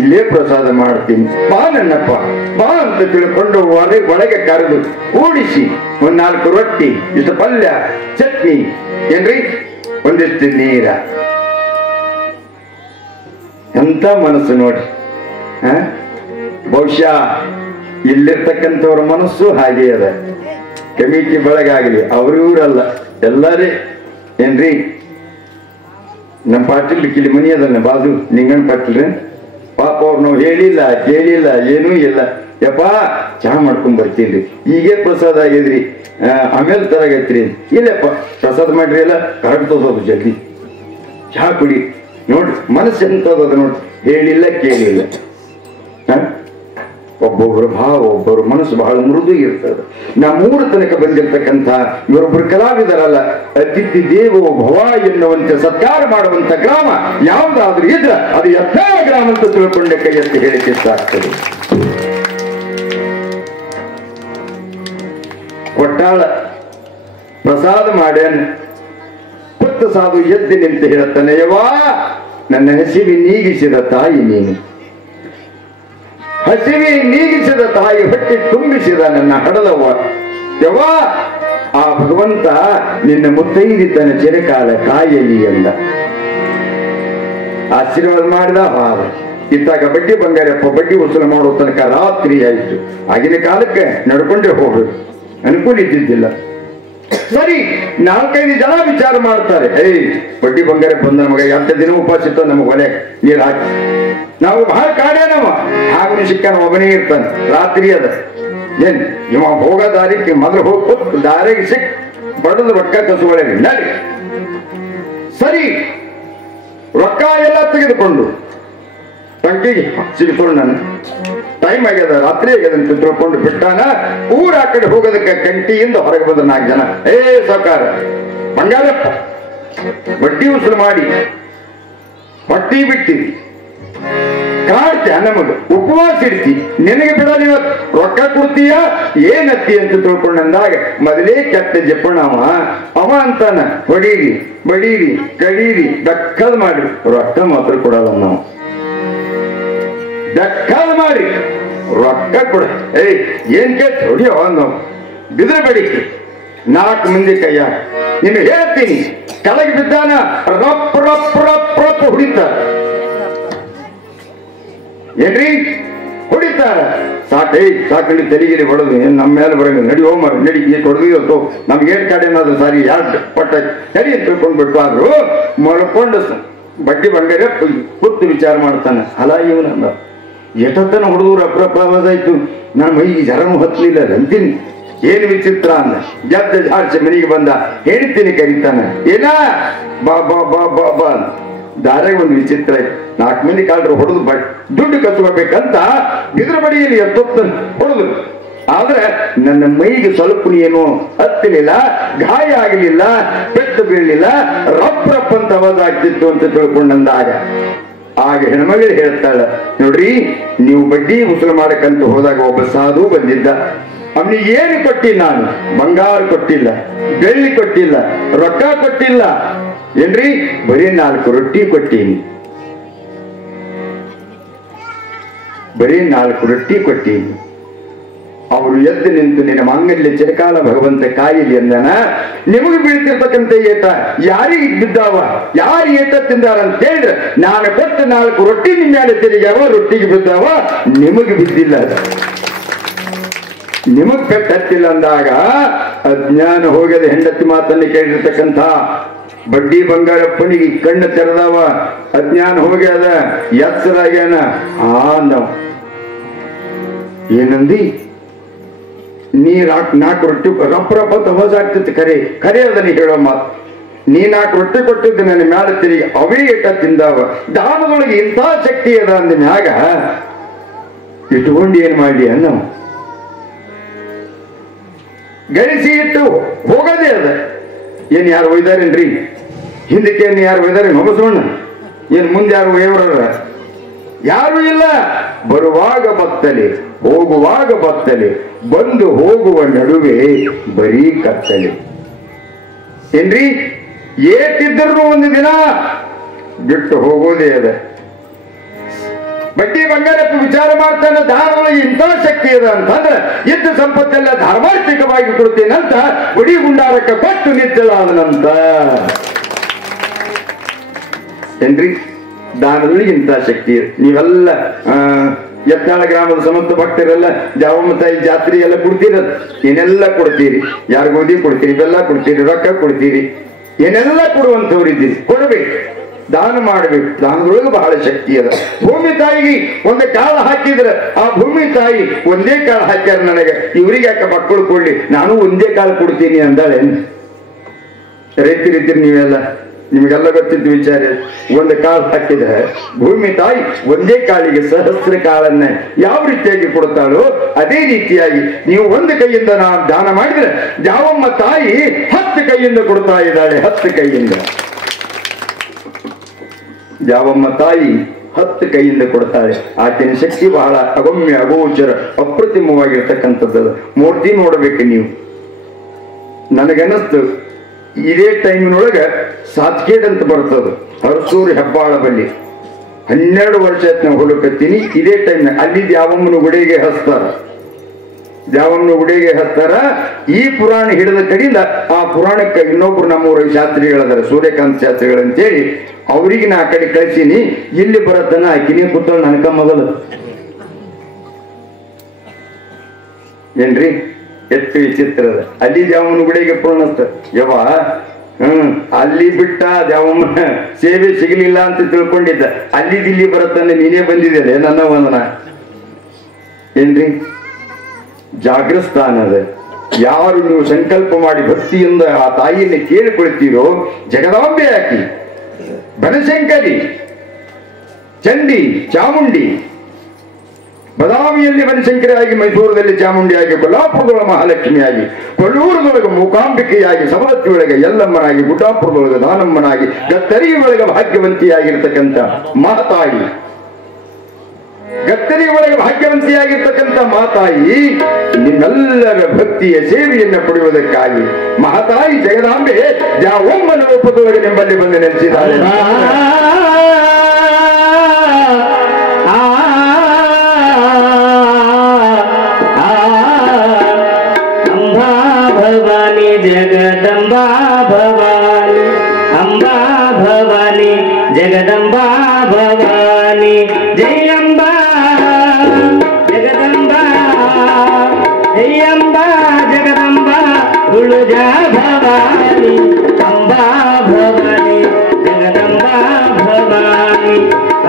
ಇಲ್ಲೇ ಪ್ರಸಾದ ಮಾಡ್ತೀನಿ ಬಾ ನನ್ನಪ್ಪ ಬಾ ಅಂತ ತಿಳ್ಕೊಂಡು ಒಳಗೆ ಕರೆದು ಕೂಡಿಸಿ 4 ರೊಟ್ಟಿ, ಇಷ್ಟು ಪಲ್ಯ, ಚಟ್ನಿ, ಏನ್ರಿ ಒಂದಿಷ್ಟು ನೀರ. ಎಂತ ಮನಸ್ಸು ನೋಡಿ. ಬಹುಶಃ ಇಲ್ಲಿರ್ತಕ್ಕಂಥವ್ರ ಮನಸ್ಸು ಹಾಗೆ ಅದ. ಕಮಿಟಿ ಬೆಳಗಾಗಲಿ ಅವ್ರಿವ್ರಲ್ಲ ಎಲ್ಲರೇ ಏನ್ರಿ. ನಮ್ಮ ಪಾಟೀಲ್ ಕಿಲಿ ಮನಿ ಅದನ್ನ ಬಾಜು ನಿಂಗಣ್ಣ ಪಾಟೀಲ್ ಪಾಪ ಅವ್ರು ನಾವು ಹೇಳಿಲ್ಲ ಕೇಳಿಲ್ಲ ಏನೂ ಇಲ್ಲ. ಯಪ್ಪ ಚಹಾ ಮಾಡ್ಕೊಂಡ್ ಬರ್ತೀನಿ, ಈಗೇ ಪ್ರಸಾದ ಆಗಿದ್ರಿ ಆಮೇಲೆ ತರಗತ್ರಿ. ಇಲ್ಲಪ್ಪ ಪ್ರಸಾದ ಮಾಡ್ರಿ ಎಲ್ಲ ಕರಡ್ತದ ಜಲ್ದಿ ಚಹಾ ಕುಡಿ. ನೋಡ್ರಿ ಮನಸ್ಸು ಎಂತದ ನೋಡ್ರಿ, ಹೇಳಿಲ್ಲ ಕೇಳಿಲ್ಲ. ಒಬ್ಬೊಬ್ಬರು ಭಾವ ಒಬ್ಬರು ಮನಸ್ಸು ಬಹಳ ಮೃದು ಇರ್ತದೆ. ನಮ್ಮೂರು ತನಕ ಬಂದಿರತಕ್ಕಂಥ ಇವರೊಬ್ಬರು ಕಲಾವಿದರಲ್ಲ, ಅತಿಥಿ ದೇವೋ ಭವ ಎನ್ನುವಂತೆ ಸತ್ಕಾರ ಮಾಡುವಂತ ಗ್ರಾಮ ಯಾವುದಾದ್ರೂ ಇದ್ರ ಅದು ಯತ್ನಾಳ ಗ್ರಾಮ ಅಂತ ತಿಳ್ಕೊಂಡೆ ಕೈ ಎತ್ತಿ ಹೇಳಿಕೆ ಇಷ್ಟ ಆಗ್ತದೆ. ಕೊಟ್ಟಾಳ ಪ್ರಸಾದ ಮಾಡ್ಯಾನ. ಪುತ್ತ ಸಾಧು ಎದ್ದು ನಿಂತು ಹೇಳುತ್ತಾನೆ, ಯವಾ ನನ್ನ ಹಸಿವಿ ನೀಗಿಸಿದ ತಾಯಿ ನೀನು, ಹಸಿವಿ ನೀಗಿಸಿದ ತಾಯಿ ಹೊಟ್ಟೆ ತುಂಬಿಸಿದ ನನ್ನ ಹಡದವ್ವ. ಯವಾ ಆ ಭಗವಂತ ನಿನ್ನ ಮುತ್ತೈದಿದ್ದನ ಚಿರಕಾಲ ಕಾಯಲಿ ಎಂದ. ಆಶೀರ್ವಾದ ಮಾಡಿದ ಹಾರ. ಇತ್ತಾಗ ಬಡ್ಡಿ ಬಂಗಾರಪ್ಪ ಬಡ್ಡಿ ವಸೂಲು ಮಾಡೋ ತನಕ ರಾತ್ರಿ ಆಯ್ತು. ಆಗಿನ ಕಾಲಕ್ಕೆ ನಡ್ಕೊಂಡೇ ಹೋಗ್ಬೇಕು, ಅನುಕೂಲ ಇದ್ದಿದ್ದಿಲ್ಲ. ಸರಿ 4-5 ಜನ ವಿಚಾರ ಮಾಡ್ತಾರೆ, ಬಡ್ಡಿ ಬಂಗಾರಪ್ಪ ಬಂದ ನಮಗ 2 ದಿನ ಉಪವಾಸ ಇತ್ತು, ನಮಗ್ ಒಲೆ ನೀರ್ ಹಾಕಿ ನಾವು ಬಹಳ ಕಾಡ್ಯಾನವ ಹಾಗೂ ಸಿಕ್ಕನ ಒಬ್ಬನೇ ಇರ್ತಾನೆ. ರಾತ್ರಿ ಅದ ಏನ್ ಇವ ಹೋಗೋ ದಾರಿಗೆ ಮೊದಲು ಹೋಗಿ ದಾರಿಗೆ ಸಿಕ್ ಬಡದು ರೊಕ್ಕ ಕಸುವಳೆ ನಡಿ. ಸರಿ ರೊಕ್ಕ ಎಲ್ಲ ತೆಗೆದುಕೊಂಡು ಟಂಕಿಗೆ ಸಿಗಿಸ್ಕೊಂಡು ನಾನು ಟೈಮ್ ಆಗ್ಯದ ರಾತ್ರಿ ಆಗ್ಯದ ಅಂತ ತಿಳ್ಕೊಂಡು ಬಿಟ್ಟಾನ. ಊರ ಆ ಕಡೆ ಹೋಗೋದಕ್ಕೆ ಕಂಟಿಯಿಂದ ಹೊರಗೆ ಬಂದ 4 ಜನ. ಸಾವುಕಾರ ಬಂಗಾರಪ್ಪ ಬಡ್ಡಿ ಉಸುಲು ಮಾಡಿ ಹೊಟ್ಟಿ ಬಿಟ್ಟಿರಿ, ಕಾಡ್ತೀಯ ನಮಗ ಉಪವಾಸ ಇಡ್ತಿ, ನಿನಗೆ ಬಿಡೋದು ಇವತ್ತು ರೊಕ್ಕ ಕೊಡ್ತೀಯ ಏನತ್ತಿ ಅಂತ ತಿಳ್ಕೊಂಡಂದಾಗ ಮೊದಲೇ ಕೆಟ್ಟ ಜಪ್ಪಣ್ಣ ಅವ ಅಂತಾನ, ಹೊಡೀರಿ ಬಡೀರಿ ಕಡೀರಿ ದಕ್ಕದ್ ಮಾಡ್ರಿ, ರೊಕ್ಕ ಮಾತ್ರ ಕೊಡಲ್ಲ ನಾವು. ದಕ್ಕದ್ ಮಾಡ್ರಿ ರೊಕ್ಕ ಕೊಡ. ಏನ್ ಕೇಳ್ತ ಹೊಡಿಯೋ ನಾವು ಬಿದ್ರೆ ಬಡಿಕೆ 4 ಮಂದಿ ಕೈಯ ನೀನು ಹೇಳ್ತೀನಿ. ಕೆಳಗೆ ಬಿದ್ದಾನ ರಪ್ ರಪ್ ರಪ್ ರಪ್ ಹೊಡಿತಾರ. ಏನ್ರಿ ಹೊಡಿತಾರ. ಸಾಕಂಡಿ ತೆರಿಗಿರಿ ಹೊಡೆದು ನಮ್ಮ ಮೇಲೆ ಬರಂಗ ನಡಿ ಹೋಮ ನಡಿ ಹೊಡೆದಿವತ್ತು ನಮ್ಗೇನ್ ಕಡೆ ಏನಾದ್ರು ಸಾರಿ 2 ಪಟ್ಟ ನಡಿ ಅಂತ ತಿಳ್ಕೊಂಡ್ ಬಿಟ್ಟು ಆದ್ರು ಮಲ್ಕೊಂಡು ಬಡ್ಡಿ ಬಂಗಾರ ಕೂತು ವಿಚಾರ ಮಾಡ್ತಾನೆ. ಅಲ್ಲ ಇವನ ಎಷ್ಟೊತ್ತನ ಹುಡುಗರು ಅಪ್ರಪ್ರವಾದಾಯ್ತು, ನನ್ನ ಮೈಗೆ ಜರನು ಹತ್ತಲಿಲ್ಲ ಅಂತೀನಿ. ಏನು ವಿಚಿತ್ರ ಅಂದ. ಗೆದ್ದ ಜಾಡ್ಸಿ ಮನೆಗೆ ಬಂದ, ಹೇಳ್ತೀನಿ ಕರೀತಾನ. ಏನ ಬಾ ಬಾ ಬಾ ಬಾ ಬಾ ದಾರಾಗ ಒಂದು ವಿಚಿತ್ರ ಆಯ್ತು. 4 ಮಂದಿ ಕಾಲ್ರು ಹೊಡೆದು ದುಡ್ಡು ಕಸ್ಕೋಬೇಕಂತ ಬಿದ್ರ ಬಡಿಯಲ್ಲಿ ಎತ್ತೊತ್ತ ಹೊಡೆದ್ರು. ಆದ್ರೆ ನನ್ನ ಮೈಗೆ ಸ್ವಲ್ಪ ಏನು ಹತ್ತಲಿಲ್ಲ, ಗಾಯ ಆಗಲಿಲ್ಲ, ಪೆಟ್ಟು ಬೀಳಲಿಲ್ಲ, ರಪ್ ರಪ್ ಅಂತ ಅವಾಜ್ ಆಗ್ತಿತ್ತು ಅಂತ ತಿಳ್ಕೊಂಡಂದಾಗ ಆಗ ಹೆಣ್ಮಗಳು ಹೇಳ್ತಾಳ, ನೋಡ್ರಿ ನೀವು ಬಡ್ಡಿ ಉಸುಲು ಮಾಡಕ್ಕಂತ ಹೋದಾಗ ಒಬ್ಬ ಸಾಧು ಬಂದಿದ್ದ. ಅವನಿಗೆ ಏನು ಕೊಟ್ಟಿಲ್ಲ, ನಾನು ಬಂಗಾರ ಕೊಟ್ಟಿಲ್ಲ, ಬೆಳ್ಳಿ ಕೊಟ್ಟಿಲ್ಲ, ರೊಕ್ಕ ಕೊಟ್ಟಿಲ್ಲ, ಏನ್ರಿ ಬರೀ 4 ರೊಟ್ಟಿ ಕೊಟ್ಟೀನಿ, ಬರೀ 4 ರೊಟ್ಟಿ ಕೊಟ್ಟೀನಿ. ಅವರು ಎದ್ದು ನಿಂತು ನಿನ್ನ ಮಾಂಗಲ್ಯ ಚಿರಕಾಲ ಭಗವಂತ ಕಾಯಿಲಿ ಅಂದನ. ನಿಮಗೆ ಬೀಳ್ತಿರ್ತಕ್ಕಂಥ ಏಟ ಯಾರಿಗೆ ಬಿದ್ದಾವ, ಯಾರು ಏಟ ತಿಂದಾರ ಅಂತ ಹೇಳಿದ್ರೆ ನಾನು ಕೊಟ್ಟ 4 ರೊಟ್ಟಿ ನಿಮ್ಮ ಮೇಲೆ ತಿರುಗ್ಯಾವ, ರೊಟ್ಟಿಗೆ ಬಿದ್ದಾವ, ನಿಮಗೆ ಬಿದ್ದಿಲ್ಲ, ನಿಮಗ್ ಪೆಟ್ಟು ಹತ್ತಿಲ್ಲ ಅಂದಾಗ ಅಜ್ಞಾನ ಹೋಗದ ಹೆಂಡತಿ ಮಾತನ್ನು ಕೇಳಿರ್ತಕ್ಕಂಥ ಬಡ್ಡಿ ಬಂಗಾರಪ್ಪನಿಗೆ ಕಣ್ಣು ತೆರೆದವ. ಅಜ್ಞಾನ ಹೋಗ್ಯದ, ಎಚ್ಚರಾಗ್ಯಾನ. ನಾವು ಏನಂದಿ ನೀ 4 ರೊಟ್ಟಿ ರಪ್ಪ ರಪ್ಪ ತವಾಜ್ ಆಗ್ತಿತ್ತು. ಕರೆ ಅದನ್ನ ಹೇಳೋ ಮಾತು. ನೀ 4 ರೊಟ್ಟಿ ಕೊಟ್ಟಿದ್ದು ನನ್ನ ಮ್ಯಾಲ ತಿರುಗಿ ಅವೇ ಏಟ ತಿಂದಾವ. ದಾನದೊಳಗೆ ಇಂಥ ಶಕ್ತಿ ಅದ ಅಂದ ಮ್ಯಾಗ ಇಟ್ಕೊಂಡು ಏನ್ ಮಾಡ್ಲಿ ಅನ್ನೋ ಗಳಿಸಿ ಇಟ್ಟು ಹೋಗೋದೇ ಅದ. ಏನ್ ಯಾರು ಒಯ್ದಾರೇನ್ರಿ? ಹಿಂದಕ್ಕೆ ಏನ್ ಯಾರು ಒಯ್ದಾರೇನು? ಬಸವಣ್ಣ ಏನ್ ಮುಂದೆ ಯಾರು ಒಯ್ಯವ್ರ? ಯಾರು ಇಲ್ಲ. ಬರುವಾಗ ಬತ್ತಲೆ, ಹೋಗುವಾಗ ಬತ್ತಲೆ, ಬಂದು ಹೋಗುವ ನಡುವೆ ಬರೀ ಕತ್ತಲೆ. ಏನ್ರಿ? ಏಟಿದ್ರೂ ಒಂದು ದಿನ ಬಿಟ್ಟು ಹೋಗೋದೇ ಅದ. ಬಡ್ಡಿ ಬಂಗಾರಪ್ಪ ವಿಚಾರ ಮಾಡ್ತಾನೆ, ದಾನದೊಳಗೆ ಇಂಥ ಶಕ್ತಿ ಇದೆ ಅಂತಂದ್ರೆ ಇದ್ದ ಸಂಪತ್ತೆಲ್ಲ ಧಾರ್ಮಾರ್ಥಿಕವಾಗಿ ಕೊಡ್ತೀನಂತ ಬಡಿ ಗುಂಡಾರಕ್ಕೆ ಕೊಟ್ಟು ನಿಚ್ಚಲಾದನಂತ. ಏನ್ರಿ? ದಾನದೊಳಗೆ ಇಂಥ ಶಕ್ತಿ ಇದೆ. ನೀವೆಲ್ಲ ಯತ್ನಾಳ ಗ್ರಾಮದ ಸಮಸ್ತ ಭಕ್ತರೆಲ್ಲ ಜಾವಮ್ಮ ತಾಯಿ ಜಾತ್ರೆ ಎಲ್ಲ ಕೊಡ್ತೀರ, ಏನೆಲ್ಲ ಕೊಡ್ತೀರಿ? ಯಾರು ಗೋಧಿ ಕೊಡ್ತೀರಿ, ಬೆಲ್ಲ ಕೊಡ್ತೀರಿ, ರೊಕ್ಕ ಕೊಡ್ತೀರಿ, ಏನೆಲ್ಲ ಕೊಡುವಂಥವ್ರು ಇದ್ದೀರಿ. ಕೊಡಬೇಕು, ದಾನ ಮಾಡಬೇಕು. ದಾನದೊಳಗೆ ಬಹಳ ಶಕ್ತಿ ಅದ. ಭೂಮಿ ತಾಯಿಗೆ ಒಂದು ಕಾಳು ಹಾಕಿದ್ರೆ ಆ ಭೂಮಿ ತಾಯಿ ಒಂದೇ ಕಾಳು ಹಾಕ್ಯಾರ ನನಗೆ, ಇವ್ರಿಗೆ ಯಾಕೆ ಮಕ್ಕಳು ಕೊಡ್ಲಿ, ನಾನು ಒಂದೇ ಕಾಳು ಕೊಡ್ತೀನಿ ಅಂದಾಳೆ. ರೈತರಿದ್ದೀರಿ ನೀವೆಲ್ಲ, ನಿಮಗೆಲ್ಲ ಗೊತ್ತಿದ್ದು ವಿಚಾರ. ಒಂದು ಕಾಳು ಹಾಕಿದ್ರೆ ಭೂಮಿ ತಾಯಿ ಒಂದೇ ಕಾಳಿಗೆ ಸಹಸ್ರ ಕಾಳನ್ನ ಯಾವ ರೀತಿಯಾಗಿ ಕೊಡ್ತಾಳೋ ಅದೇ ರೀತಿಯಾಗಿ ನೀವು ಒಂದು ಕೈಯಿಂದ ನಾವು ದಾನ ಮಾಡಿದ್ರೆ ಜಾವಮ್ಮ ತಾಯಿ 10 ಕೈಯಿಂದ ಕೊಡ್ತಾ ಇದ್ದಾಳೆ. 10 ಕೈಯಿಂದ ಜಾವಮ್ಮ ತಾಯಿ 10 ಕೈಯಿಂದ ಕೊಡ್ತಾಳೆ. ಆಕೆಯ ಶಕ್ತಿ ಬಹಳ ಅಗಮ್ಯ, ಅಗೋಚರ, ಅಪ್ರತಿಮವಾಗಿರ್ತಕ್ಕಂಥದ್ದು. ಮೂರ್ತಿ ನೋಡ್ಬೇಕು ನೀವು. ನನಗನ್ನಿಸ್ತು ಇದೇ ಟೈಮಿನೊಳಗ ಸಾತ್ಕೇಡ್ ಅಂತ ಬರ್ತದ, ಹರಸೂರು ಹೆಬ್ಬಾಳ ಬಲ್ಲಿ 12 ವರ್ಷ ಆಯ್ತು ನಾವು ಹೊಲಕತ್ತೀನಿ. ಇದೇ ಟೈಮ್ ಅಲ್ಲಿ ದ್ಯಾವಮ್ಮನ ಗುಡಿಗೆ ಹಚ್ತಾರ. ದ್ಯಾವಮ್ಮನ ಗುಡಿಗೆ ಹಚ್ತಾರ. ಈ ಪುರಾಣ ಹಿಡಿದ ಕಡೆಯಿಂದ ಆ ಪುರಾಣಕ್ಕೆ ಇನ್ನೊಬ್ರು ನಮ್ಮೂರ ಶಾಸ್ತ್ರಿಗಳದಾರ, ಸೂರ್ಯಕಾಂತ್ ಶಾಸ್ತ್ರಿಗಳಂತೇಳಿ, ಅವ್ರಿಗೆ ನಾ ಆ ಕಡೆ ಕಳಿಸೀನಿ. ಇಲ್ಲಿ ಬರತ್ತನ ಆಕಿನೇ ಕೂತಳು ನನಕ ಮೊದಲು. ಏನ್ರಿ? ಎಷ್ಟು ವಿಚಿತ್ರದ. ಅಲ್ಲಿ ದ್ಯಾವಮ್ಮನ ಗುಡಿಗೆ ಪುರಾಣಸ್ತ ಯವ ಅಲ್ಲಿ ಬಿಟ್ಟ ದ್ಯಾವಮ್ಮನ ಸೇವೆ ಸಿಗಲಿಲ್ಲ ಅಂತ ತಿಳ್ಕೊಂಡಿದ್ದ. ಇಲ್ಲಿ ಬರತ್ತಂದ್ರೆ ನೀನೇ ಬಂದಿದ್ದೆ ನನ್ನ ವಂದನ. ಏನ್ರಿ? ಜಾಗೃಸ್ಥಾನ ಅದ. ಯಾರು ನೀವು ಸಂಕಲ್ಪ ಮಾಡಿ ಭಕ್ತಿಯಿಂದ ಆ ತಾಯಿಯನ್ನು ಕೇಳಿಕೊಳ್ತೀರೋ, ಜಗದಾಂಬೆ ಹಾಕಿ, ಬನಶಂಕರಿ, ಚಂಡಿ, ಚಾಮುಂಡಿ, ಬದಾಮಿಯಲ್ಲಿ ಬನಶಂಕರಿಯಾಗಿ, ಮೈಸೂರದಲ್ಲಿ ಚಾಮುಂಡಿಯಾಗಿ, ಕೊಲ್ಲಾಪುರದೊಳಗೆ ಮಹಾಲಕ್ಷ್ಮಿಯಾಗಿ, ಕೊಲ್ಲೂರದೊಳಗೆ ಮೂಕಾಂಬಿಕೆಯಾಗಿ, ಸವದತ್ತಿಯೊಳಗೆ ಯಲ್ಲಮ್ಮನಾಗಿ, ಗುಡ್ಡಾಪುರದೊಳಗೆ ದಾನಮ್ಮನಾಗಿ, ಗತ್ತರಿಯೊಳಗೆ ಭಾಗ್ಯವಂತಿಯಾಗಿರ್ತಕ್ಕಂಥ ಮಾತಾಯಿ, ಗತ್ತರಿ ಒಳಗೆ ಭಾಗ್ಯವಂತಿಯಾಗಿರ್ತಕ್ಕಂಥ ಮಾತಾಯಿ ನಿಮ್ಮೆಲ್ಲರ ಭಕ್ತಿಯ ಸೇವೆಯನ್ನು ಪಡೆಯುವುದಕ್ಕಾಗಿ ಮಹಾತಾಯಿ ಜಗದಾಂಬೆ ಜಾವಮ್ಮನ ರೂಪದೊಳಗೆ ನಿಮ್ಮಲ್ಲಿ ಬಂದು ನೆಲೆಸಿದ್ದಾಳೆ. ಅಂಬಾ ಭವಾನಿ ಜಗದಂಬಾ ಭವಾನಿ, ಅಂಬಾ ಭವಾನಿ ಜಗದಂಬಾ ಭವಾನಿ, ಜಯಂಬಾ ಜಗದಂಬಾ, ಜಯಂಬಾ ಜಗದಂಬಾ, ತುಳುಜಾ ಭವಾನಿ, ಅಂಬಾ ಭವಾನಿ ಜಗದಂಬಾ ಭವಾನಿ,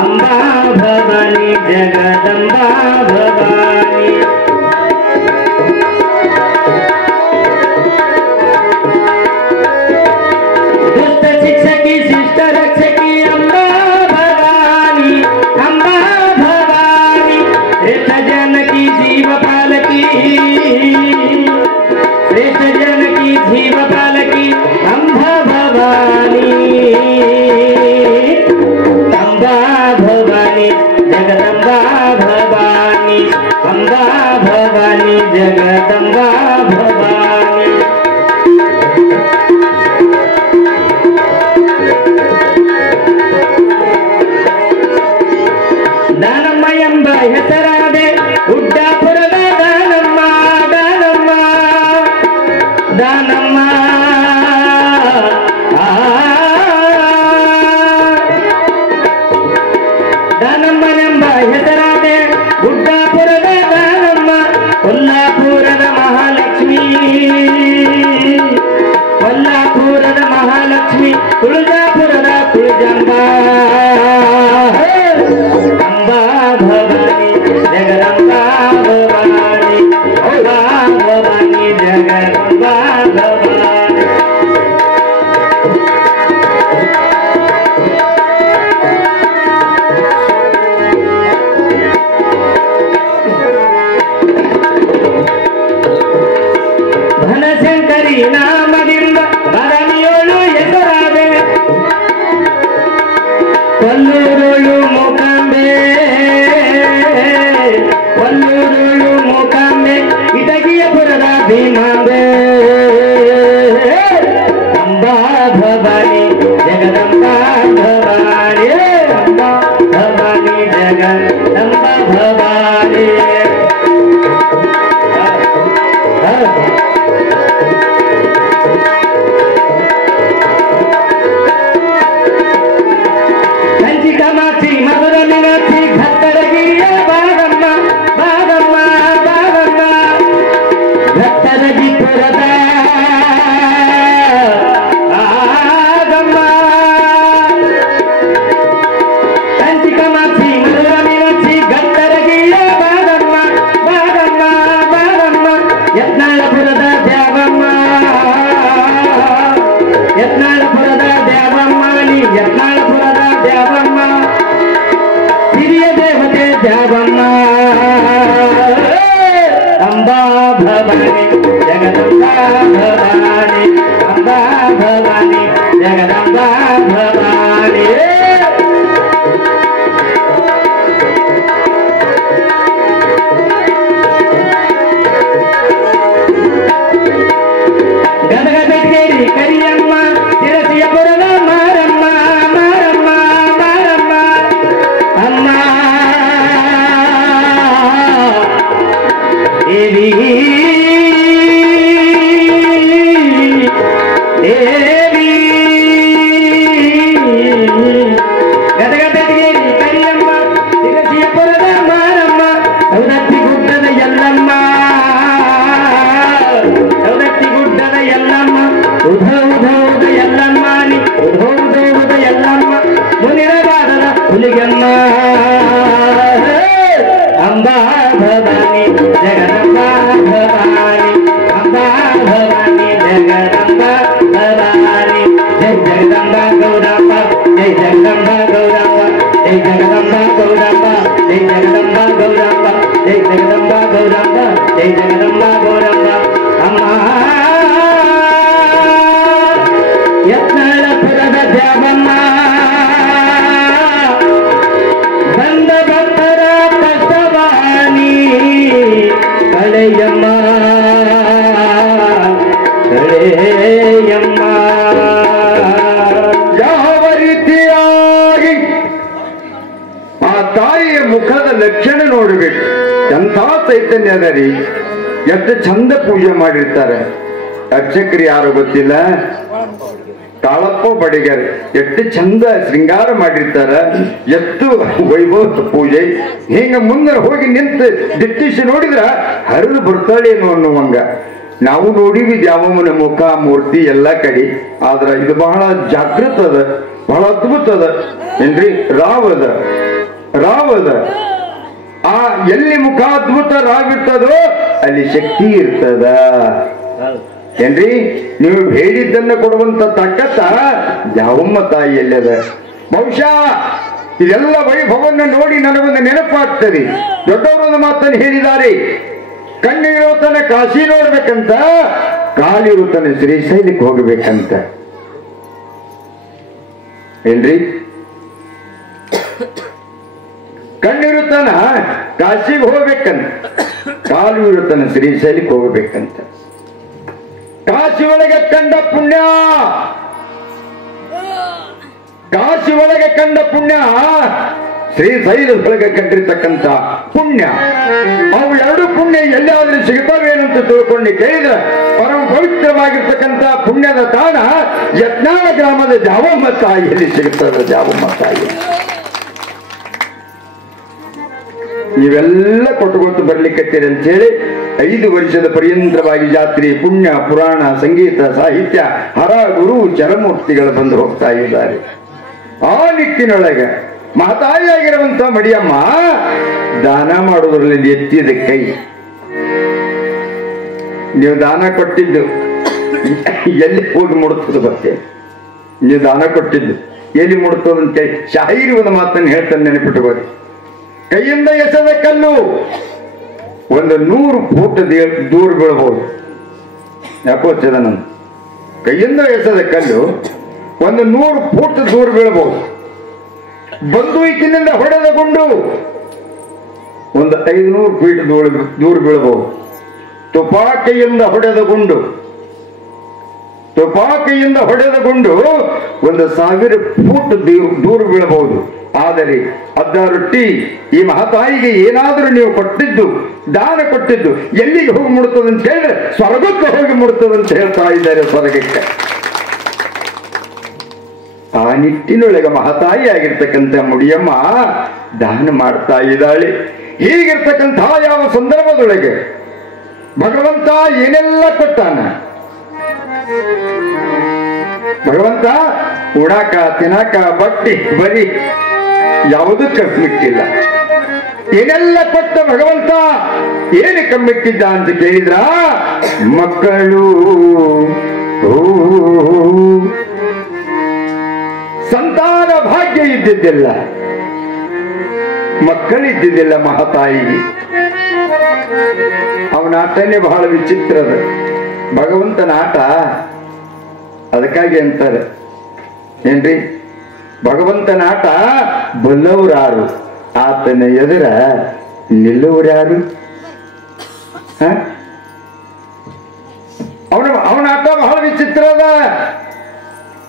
ಅಂಬಾ ಭವಾನಿ ಜಗದಂಬಾ ಭವಾನಿ. ದುಷ್ಟ ಶಿಕ್ಷಕಿ ಶಿಷ್ಟ ರಕ್ಷಕಿ ಅಂಬಾ ಭವಾನಿ, ಅಂಬಾ ಭವಾನಿ, ಶ್ರೇಷ್ಠ ಜನಕಿ ಜೀವ ಪಾಲಕಿ, ಶ್ರೇಷ್ಠ ಜನಕಿ ಜೀವ ಪಾಲಕಿ ಅಂಬಾ ಭವಾನಿ, ಅಂಬಾ ಭವಾನಿ ಜಗದಂಬಾ ಭವಾನಿ, ಅಂಬಾ ಭವಾನಿ ಜಗದಂಬಾ ಭವಾನಿ. ದಾನಮ್ಮ ಎಂಬ ಹೆಸರಾದೆ ಗುಡ್ಡಾಪುರದ ದಾನಮ್ಮ, ದಾನಮ್ಮ ದಾನಮ್ಮ, ದಾನಮ್ಮನೆಂಬ ಹೆಸರಾದೆ ಗುಡ್ಡಾಪುರದ ದಾನಮ್ಮ, ಕೊಲ್ಲಾಪುರದ ಮಹಾಲಕ್ಷ್ಮಿ, ಧನಶಂಕರಿ ನಾಮದಿಂದ ಬರನಿಯೋಳು ಹೆಸರಾದೆ ಕೊಲ್ಲೂರುಳು ಮೂಕಾಂಬೆ ಕೊಲ್ಲೂರುಳು ಮೂಕಾಂಬೆ ಇಟಗಿಯಪುರದ ಭೀಮಾಂಬೆ ಅಂಬಾ ಭವಾನಿ ಜಗದಂಬಾ ಭವಾನಿ ಅಂಬಾ ಭವಾನಿ ಜಗದಂಬಾ ಭವಾನಿ ಕಂಚಿಕಮಾಕ್ಷಿ ಮಧುರ ಮೀನಾಕ್ಷಿ ಭಕ್ತರಗಿರಿಯ ಬಾರಮ್ಮ ಬಾರಮ್ಮ ಬಾರಮ್ಮ ಭಕ್ತರಗಿಪುರದ ಆಗಮ್ಮ ಕಂಚಿಕಮಾಕ್ಷಿ ಮಧುರ ಮೀನಾಕ್ಷಿ ಭಕ್ತರಗಿರಿಯ ಬಾರಮ್ಮ ಬಾರಮ್ಮ ಬಾರಮ್ಮ ಯತ್ನಾಳಪುರದ ದ್ಯಾವಮ್ಮ ಯತ್ನಾಳಪುರದ ದ್ಯಾವಮ್ಮ ನೀ ಯತ್ನಾಳಪುರದ ದ್ಯಾವಮ್ಮ ಹಿರಿಯ ದೇವತೆ ದ್ಯಾವಮ್ಮ ಅಂಬಾ ಭವಾನಿ ಜಗದಂಬಾ ಭವಾನಿ ಅಂಬಾ ಭವಾನಿ ಜಗದಂಬಾ ಭವಾನಿ ಗದಗ ಬೆಟ್ಟೇರಿ ಕರಿಯಮ್ಮ ತಿರಸಿಯಪುರದ ಮಾರಮ್ಮ ಮಾರಮ್ಮ ಮಾರಮ್ಮ ಅಮ್ಮ ದೇವಿ ದೇವಿ ಗದಗ ಬೆಟ್ಟೇರಿ ಕರಿಯಮ್ಮ ತಿರಸಿಯಪುರದ ಮಾರಮ್ಮ ಸೌದತ್ತಿ ಗುಡ್ಡದ ಎಲ್ಲಮ್ಮ ಸೌದತ್ತಿ ಗುಡ್ಡದ ಎಲ್ಲಮ್ಮ ಉಧ ಉಧ ಉಧ ಎಲ್ಲಮ್ಮ ನೀ ಉಧ ಉಧ ಉಧ ಎಲ್ಲಮ್ಮ ಮುನಿರಬಾರದ ಹುಲಿಗಮ್ಮ ಅಂಬಾ ಭವಾನಿ ಜಗದಂಬಾ ಭವಾನಿ ಅಂಬಾ ಭವಾನಿ ಜಗದಂಬಾ ಭವಾನಿ ಜೈ ಜಗದಂಬಾ ಗೌರಮ್ಮ ಜೈ ಜಗದಂಬಾ ಗೌರಮ್ಮ ಜೈ ಜಗದಂಬಾ ಗೌರಮ್ಮ ಜೈ ಜಗದಂಬಾ ಗೌರಮ್ಮ ಜೈ ಜಗದಂಬಾ ಗೌರಮ್ಮ ಜೈ ಜಗದಂಬಾ ಗೌರಮ್ಮ ಅಮ್ಮ ಯತ್ನಾಳಪುರದ ದ್ಯಾವಮ್ಮ ಬಂದ ಭಕ್ತರ ಕಷ್ಟವಾಣಿ ಕಳೆಯಮ್ಮ ಕಳೆಯಮ್ಮ ಯಾವ ರೀತಿಯಾಗಿ ಆ ತಾಯಿಯ ಮುಖದ ಲಕ್ಷಣ ನೋಡಬೇಕು. ಎಂಥ ಚೈತನ್ಯ ಅದ ರೀ, ಎಷ್ಟು ಚಂದ ಪೂಜೆ ಮಾಡಿರ್ತಾರೆ. ಅರ್ಚಕರು ಯಾರು ಗೊತ್ತಿಲ್ಲ, ತಾಳಪ್ಪ ಬಡಿಗರ್ ಎಷ್ಟು ಚಂದ ಶೃಂಗಾರ ಮಾಡಿರ್ತಾರ, ಎಷ್ಟು ವೈಭವ ಪೂಜೆ. ಹಿಂಗ ಮುಂದೆ ಹೋಗಿ ನಿಂತು ದಿಟ್ಟಿಸಿ ನೋಡಿದ್ರ ಹರಿದು ಬರ್ತಾಳೇನು ಅನ್ನುವಂಗ. ನಾವು ನೋಡಿವಿ ದ್ಯಾವಮ್ಮನ ಮುಖ ಮೂರ್ತಿ ಎಲ್ಲ ಕಡೆ, ಆದ್ರ ಇದು ಬಹಳ ಜಾಗೃತ ಅದ, ಬಹಳ ಅದ್ಭುತ ಅದ ಏನ್ರಿ. ರಾವದ ರಾವದ ಆ ಎಲ್ಲಿ ಮುಖ ಅದ್ಭುತ ರಾವಿರ್ತದೋ ಅಲ್ಲಿ ಶಕ್ತಿ ಇರ್ತದ ಏನ್ರಿ. ನೀವು ಹೇಳಿದ್ದನ್ನ ಕೊಡುವಂತ ತಾಕತ್ತ ದ್ಯಾವಮ್ಮ ತಾಯಿಯಲ್ಲಿ ಅದ. ಬಹುಶಃ ಇದೆಲ್ಲ ವೈಭವನ್ನ ನೋಡಿ ನನಗೊಂದು ನೆನಪಾಗ್ತದೆ. ದೊಡ್ಡವರೊಂದು ಮಾತನ್ನು ಹೇಳಿದ್ದಾರೆ, ಕಣ್ಣಿರೋ ತನ ಕಾಶಿ ನೋಡ್ಬೇಕಂತ, ಕಾಲಿರೋ ತನ ಶ್ರೀಶೈಲಕ್ಕೆ ಹೋಗ್ಬೇಕಂತ ಏನ್ರಿ. ಕಣ್ಣಿರುತ್ತಾನ ಕಾಶಿಗೆ ಹೋಗ್ಬೇಕಂತ, ಕಾಲು ಇರುತ್ತಾನ ಶ್ರೀಶೈಲಕ್ಕೆ ಹೋಗ್ಬೇಕಂತ. ಕಾಶಿ ಒಳಗೆ ಕಂಡ ಪುಣ್ಯ, ಕಾಶಿ ಒಳಗೆ ಕಂಡ ಪುಣ್ಯ, ಶ್ರೀಶೈಲದೊಳಗೆ ಕಂಡಿರ್ತಕ್ಕಂಥ ಪುಣ್ಯ. ಅವು ಎರಡು ಪುಣ್ಯ ಎಲ್ಲಾದ್ರೂ ಸಿಗ್ತಾವೇನಂತ ತಿಳ್ಕೊಂಡು ಕೇಳಿದ್ರೆ ಪರಮ ಪವಿತ್ರವಾಗಿರ್ತಕ್ಕಂಥ ಪುಣ್ಯದ ತಾಣ ಯತ್ನಾಳ ಗ್ರಾಮದ ದ್ಯಾವಮ್ಮ ತಾಯಿಯಲ್ಲಿ ಸಿಗುತ್ತದೆ. ದ್ಯಾವಮ್ಮ ತಾಯಿ ನೀವೆಲ್ಲ ಕೊಟ್ಟುಕೊಟ್ಟು ಬರ್ಲಿಕ್ಕತ್ತೀರಿ ಅಂತ ಹೇಳಿ 5 ವರ್ಷದ ಪರ್ಯಂತರವಾಗಿ ಜಾತ್ರೆ, ಪುಣ್ಯ, ಪುರಾಣ, ಸಂಗೀತ, ಸಾಹಿತ್ಯ, ಹರ ಗುರು ಚರಮೂರ್ತಿಗಳು ಬಂದು ಹೋಗ್ತಾ ಇದ್ದಾರೆ. ಆ ನಿಟ್ಟಿನೊಳಗೆ ಮಹತಾಯಿಯಾಗಿರುವಂತ ಮಡಿಯಮ್ಮ ದಾನ ಮಾಡುವುದರಲ್ಲಿ ಎತ್ತಿದ ಕೈ. ನೀವು ದಾನ ಕೊಟ್ಟಿದ್ದು ಎಲ್ಲಿ ಹೋಗಿ ಮುಡುತ್ತದೆ ಬರ್ತೇ, ನೀವು ದಾನ ಕೊಟ್ಟಿದ್ದು ಎಲ್ಲಿ ಮುಡುತ್ತದಂತೆ ಶಾಹಿರಿ ಒಂದು ಮಾತನ್ನು ಹೇಳ್ತಾನೆ, ನೆನಪಿಟ್ಟುಕೊಳ್ಳಿ. ಕೈಯಿಂದ ಎಸೆದ ಕಲ್ಲು 100 ಫೂಟ್ ದೂರ ಬೀಳಬಹುದು. ಯಾಕೋ ಚಿದಾನಂದ ಕೈಯಿಂದ ಎಸೆದ ಕಲ್ಲು 100 ಫೂಟ್ ದೂರ ಬೀಳಬಹುದು. ಬಂದೂಕಿನಿಂದ ಹೊಡೆದ ಗುಂಡು 500 ಫೀಟ್ ದೂರ ಬೀಳಬಹುದು. ತುಪಾಕಿಯಿಂದ ಹೊಡೆದ ಗುಂಡು 1000 ಫೂಟ್ ದೂರ ಬೀಳಬಹುದು. ಆದರೆ ಅದ್ದ ರೊಟ್ಟಿ ಈ ಮಹತಾಯಿಗೆ ಏನಾದರೂ ನೀವು ಕೊಟ್ಟಿದ್ದು, ದಾನ ಕೊಟ್ಟಿದ್ದು ಎಲ್ಲಿಗೆ ಹೋಗಿ ಮುಡುತ್ತದೆ ಅಂತ ಹೇಳಿದ್ರೆ ಸ್ವರ್ಗಕ್ಕೆ ಹೋಗಿ ಮುಡುತ್ತದೆ ಅಂತ ಹೇಳ್ತಾ ಇದ್ದಾರೆ. ಸ್ವರ್ಗಕ್ಕೆ ಆ ನಿಟ್ಟಿನೊಳಗೆ ಮಹತಾಯಿ ಆಗಿರ್ತಕ್ಕಂಥ ಮುಡಿಯಮ್ಮ ದಾನ ಮಾಡ್ತಾ ಇದ್ದಾಳೆ. ಹೀಗಿರ್ತಕ್ಕಂಥ ಯಾವ ಸಂದರ್ಭದೊಳಗೆ ಭಗವಂತ ಏನೆಲ್ಲ ಕೊಟ್ಟಾನ. ಭಗವಂತ ಉಡಾಕ ತಿನ್ನಾಕ ಬಟ್ಟಿ ಬರಿ ಯಾವುದೂ ಕಮ್ಮಿಟ್ಟಿಲ್ಲ. ಏನೆಲ್ಲ ಕೊಟ್ಟ ಭಗವಂತ ಏನು ಕಮ್ಮಿಟ್ಟಿದ್ದ ಅಂತ ಕೇಳಿದ್ರ ಮಕ್ಕಳು ಸಂತಾನ ಭಾಗ್ಯ ಇದ್ದಿದ್ದಿಲ್ಲ, ಮಕ್ಕಳಿದ್ದಿದ್ದಿಲ್ಲ ಮಹತಾಯಿಗೆ. ಅವನ ಆಟನೇ ಬಹಳ ವಿಚಿತ್ರದ. ಭಗವಂತನ ಆಟ ಅದಕ್ಕಾಗಿ ಅಂತಾರೆ ಏನ್ರಿ, ಭಗವಂತನ ಆಟ ಬಲ್ಲವರಾರು, ಆತನ ಎದುರ ನಿಲ್ಲುವರ್ಯಾರು. ಅವನ ಆಟ ಬಹಳ ವಿಚಿತ್ರ ಅದ.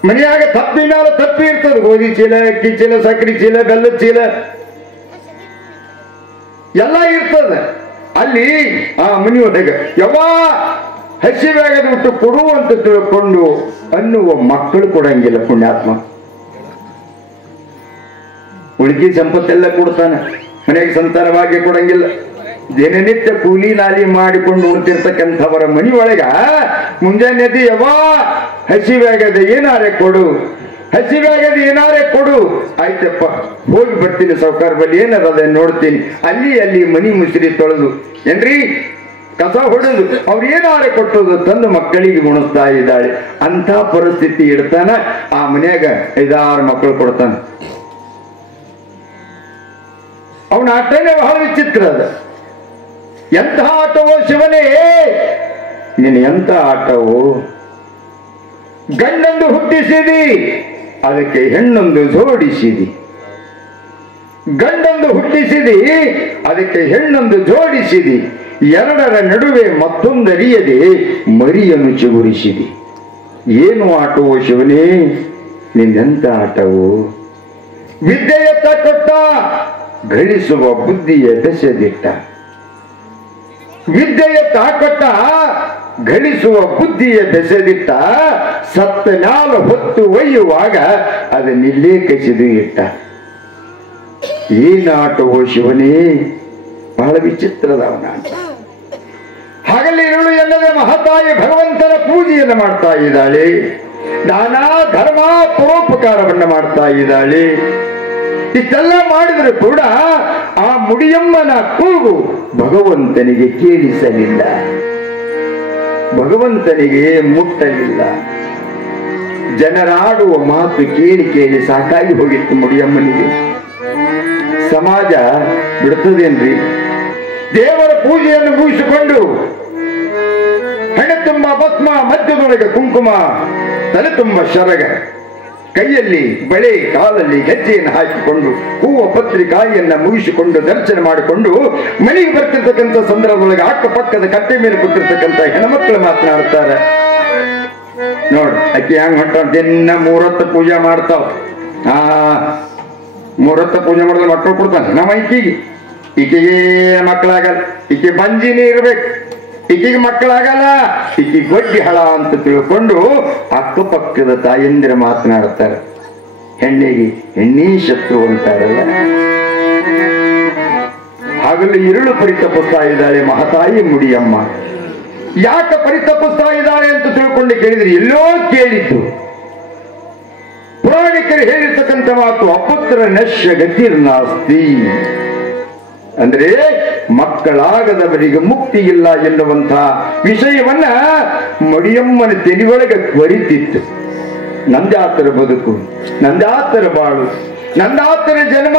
ಮನೆಯಾಗ ತಪ್ಪಿ ಮೇಲೆ ತಪ್ಪಿ ಇರ್ತದ. ಗೋಧಿ ಚೀಲ, ಅಕ್ಕಿ ಚೀಲ, ಸಕ್ಕರೆ ಚೀಲ, ಬೆಲ್ಲದ ಚೀಲ ಎಲ್ಲ ಇರ್ತದ. ಅಲ್ಲಿ ಆ ಮನೆಯೊಳಗೆ ಯಾವಾ ಹಸಿವಾಗದ ಬಿಟ್ಟು ಕೊಡು ಅಂತ ತಿಳ್ಕೊಂಡು ಅನ್ನುವ ಮಕ್ಕಳು ಕೊಡಂಗಿಲ್ಲ ಪುಣ್ಯಾತ್ಮ. ಉಳಿಕೆ ಸಂಪತ್ತೆಲ್ಲ ಕೊಡ್ತಾನೆ, ಮನೆಗೆ ಸಂತಾನವಾಗಿ ಕೊಡಂಗಿಲ್ಲ. ದಿನನಿತ್ಯ ಕೂಲಿ ನಾಲಿ ಮಾಡಿಕೊಂಡು ಉಳ್ತಿರ್ತಕ್ಕಂಥವರ ಮನೆಯೊಳಗ ಮುಂಜಾನೆ ಎದ್ದು ಯಾವಾ ಹಸಿವಾಗದ ಏನಾರೇ ಕೊಡು, ಹಸಿವಾಗದ ಏನಾರೇ ಕೊಡು. ಆಯ್ತಪ್ಪ ಹೋಗಿ ಬರ್ತೀನಿ ಸಾವ್ಕಾರ ಬಲ್ಲಿ ಏನಾರದ ನೋಡ್ತೀನಿ. ಅಲ್ಲಿ ಮನಿ ಮುಸ್ರಿ ತೊಳೆದು ಏನ್ರಿ ಕಸ ಹೊಡೆದು ಅವ್ರು ಏನಾರೇ ಕೊಟ್ಟದು ತಂದು ಮಕ್ಕಳಿಗೆ ಉಣಿಸ್ತಾ ಇದ್ದಾಳೆ. ಅಂತ ಪರಿಸ್ಥಿತಿ ಇಡ್ತಾನ. ಆ ಮನ್ಯಾಗ 5-6 ಮಕ್ಕಳು ಕೊಡ್ತಾನ. ಅವನ ಆಟನೇ ಬಹಳ ವಿಚಿತ್ರ ಅದ. ಎಂಥ ಆಟವೋ ಶಿವನೇ ನೀನು, ಎಂಥ ಆಟವೋ. ಗಂಡೊಂದು ಹುಟ್ಟಿಸಿದಿ, ಅದಕ್ಕೆ ಹೆಣ್ಣೊಂದು ಜೋಡಿಸಿದಿ. ಗಂಡೊಂದು ಹುಟ್ಟಿಸಿದಿ, ಅದಕ್ಕೆ ಹೆಣ್ಣೊಂದು ಜೋಡಿಸಿದಿ. ಎರಡರ ನಡುವೆ ಮತ್ತೊಂದರಿಯದೆ ಮರಿಯನ್ನು ಚಿಗುರಿಸಿದಿ. ಏನು ಆಟವೋ ಶಿವನೇ ನಿನ್ನೆಂಥ ಆಟವೋ. ವಿದ್ಯೆಯತ್ತ ಕೊಟ್ಟ, ಗಳಿಸುವ ಬುದ್ಧಿಯ ಬೆಸೆದಿಟ್ಟ. ವಿದ್ಯೆಯತ್ತ ಕೊಟ್ಟ, ಗಳಿಸುವ ಬುದ್ಧಿಯ ಬೆಸೆದಿಟ್ಟ. ಸತ್ತ ಮ್ಯಾಲ ಹೊತ್ತು ಒಯ್ಯುವಾಗ ಅದನ್ನಿಲ್ಲೇ ಕಸಿದು ಇಟ್ಟ. ಏನಾಟವೋ ಶಿವನೇ, ಬಹಳ ವಿಚಿತ್ರದ ಅವನ ಆಟ. ಹಗಲಿರುಳು ಎನ್ನದೆ ಮಹತಾಯಿ ಭಗವಂತನ ಪೂಜೆಯನ್ನು ಮಾಡ್ತಾ ಇದ್ದಾಳೆ. ದಾನ ಧರ್ಮ ಪರೋಪಕಾರವನ್ನ ಮಾಡ್ತಾ ಇದ್ದಾಳೆ. ಇಷ್ಟೆಲ್ಲ ಮಾಡಿದ್ರು ಕೂಡ ಆ ಮುಡಿಯಮ್ಮನ ಕೂಗು ಭಗವಂತನಿಗೆ ಕೇಳಿಸಲಿಲ್ಲ, ಭಗವಂತನಿಗೆ ಮುಟ್ಟಲಿಲ್ಲ. ಜನರಾಡುವ ಮಾತು ಕೇಳಿ ಕೇಳಿ ಸಾಕಾಗಿ ಹೋಗಿತ್ತು ಮುಡಿಯಮ್ಮನಿಗೆ. ಸಮಾಜ ಬಿಡ್ತದೇನ್ರಿ? ದೇವರ ಪೂಜೆಯನ್ನು ಮುಗಿಸಿಕೊಂಡು ಹಣೆ ತುಂಬ ಭಸ್ಮ, ಮಧ್ಯದೊಳಗೆ ಕುಂಕುಮ, ತಲೆ ತುಂಬ ಶರಗ, ಕೈಯಲ್ಲಿ ಬಳೆ, ಕಾಲಲ್ಲಿ ಗೆಜ್ಜೆಯನ್ನು ಹಾಕಿಕೊಂಡು ಹೂವ ಪತ್ರಿಕಾಯಿಯನ್ನ ಮುಗಿಸಿಕೊಂಡು ದರ್ಶನ ಮಾಡಿಕೊಂಡು ಮನೆಗೆ ಬರ್ತಿರ್ತಕ್ಕಂಥ ಸಂದರ್ಭದೊಳಗೆ ಅಕ್ಕಪಕ್ಕದ ಕಟ್ಟೆ ಮೇಲೆ ಕೂತಿರ್ತಕ್ಕಂಥ ಹೆಣ್ಮಕ್ಳು ಮಾತನಾಡ್ತಾರೆ. ನೋಡ್ರಿ ಅಕ್ಕಿ ಹೆಂಗ್ ಹೊಂಟ ದಿನ 3 ಹೊತ್ತು ಪೂಜೆ ಮಾಡ್ತಾವ. 3 ಹೊತ್ತು ಪೂಜೆ ಮಾಡಿದ್ರೆ ಮಕ್ಕಳು ಕೊಡ್ತಾನೆ. ನಮ್ಮ ಈಕೆಗೆ ಮಕ್ಕಳಾಗಲ್ಲ, ಈಕೆ ಬಂಜಿನೇ ಇರ್ಬೇಕು, ಈಕೆಗೆ ಮಕ್ಕಳಾಗಲ್ಲ, ಈಕೆ ಗೊಡ್ಡಿ ಹಳ ಅಂತ ತಿಳ್ಕೊಂಡು ಅಕ್ಕಪಕ್ಕದ ತಾಯಂದಿರ ಮಾತನಾಡ್ತಾರೆ. ಹೆಣ್ಣಿಗೆ ಹೆಣ್ಣಿ ಶತ್ರು ಅಂತಾರಲ್ಲ. ಹಗಲು ഇരുಳು ಪರಿತಪಿಸ್ತಾ ಇದ್ದಾಳೆ ಮಹತಾಯಿ ಮುಡಿಯಮ್ಮ. ಯಾಕೆ ಪರಿತಪಿಸ್ತಾ ಇದ್ದಾಳೆ ಅಂತ ತಿಳ್ಕೊಂಡು ಕೇಳಿದ್ರೆ ಎಲ್ಲೋ ಕೇಳಿದ್ದು. ಪುರಾಣಿಕರು ಹೇಳಿರ್ತಕ್ಕಂಥ ಮಾತು ಅಪುತ್ರ ನಶ್ಯ ಗತಿರ್ನಾಸ್ತಿ, ಅಂದ್ರೆ ಮಕ್ಕಳಾಗದವರಿಗೆ ಮುಕ್ತಿ ಇಲ್ಲ ಎನ್ನುವಂತಹ ವಿಷಯವನ್ನ ಮಡಿಯಮ್ಮನ ತೆಲಿಯೊಳಗೆ ತ್ವರಿತಿತ್ತು. ನಂದಾತರ ಬದುಕು, ನಂದಾತರ ಬಾಳು, ನಂದಾತರ ಜನ್ಮ,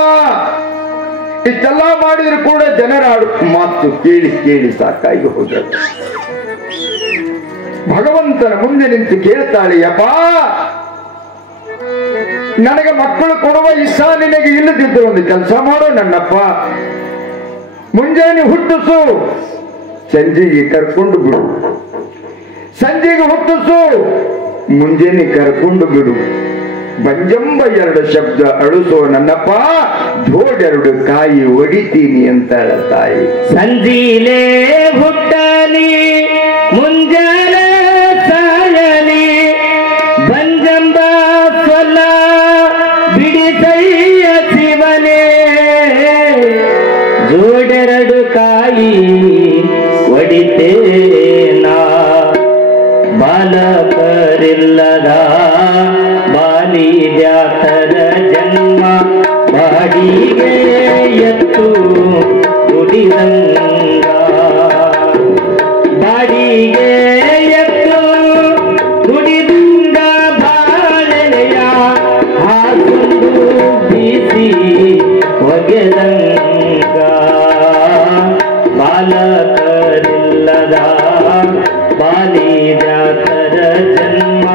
ಇಷ್ಟೆಲ್ಲ ಮಾಡಿದ್ರು ಕೂಡ ಜನರ ಮಾತು ಕೇಳಿ ಕೇಳಿ ಸಾಕಾಗಿ ಹೋದರು. ಭಗವಂತನ ಮುಂದೆ ನಿಂತು ಕೇಳ್ತಾಳೆಯಪ್ಪ, ನನಗೆ ಮಕ್ಕಳು ಕೊಡುವ ಇಷ್ಟ ನಿನಗೆ ಇಲ್ಲದಿದ್ರು ಒಂದು ಕೆಲಸ ಮಾಡು ನನ್ನಪ್ಪ, ಮುಂಜಾನೆ ಹುಟ್ಟಿಸು, ಸಂಜೆಗೆ ಕರ್ಕೊಂಡು ಬಿಡು, ಸಂಜೆಗೆ ಹುಟ್ಟಿಸು, ಮುಂಜಾನೆ ಕರ್ಕೊಂಡು ಬಿಡು, ಬಂಜಂಬ 2 ಶಬ್ದ ಅಳಿಸೋ ನನ್ನಪ್ಪ, ಜೋಡೆರಡು ಕಾಯಿ ಒಡಿತೀನಿ ಅಂತ ತಾಯಿ. ಸಂಜೀಲೆ ಹುಟ್ಟಲಿ ಮುಂಜಾನೆ ಸಾಯಲಿ, ಬಂಜಂಬ ಸ್ವಲ್ಲ ಬಿಡಿಸಯ್ಯ ಶಿವನೇ, ಜೋಡೆರಡು ಕಾಯಿ ಒಡಿತೇನಾ, ಬಾಲಕರಿಲ್ಲದ ಬಾಲಿದ್ಯಾತರ ಜನ್ಮ, ಬಾಡಿಗೆ ಎತ್ತು ನುಡಿದಂಗ, ಬಾಡಿಗೆ ಎತ್ತು ನುಡಿದಂಗ, ಬಾಳೆಯ ಹಾಕೊಂಡು ಬೀಸಿ ಒಗೆದಂಗ, ಬಾಲಕರಿಲ್ಲದ ಬಾಲಿದ್ಯಾತರ ಜನ್ಮ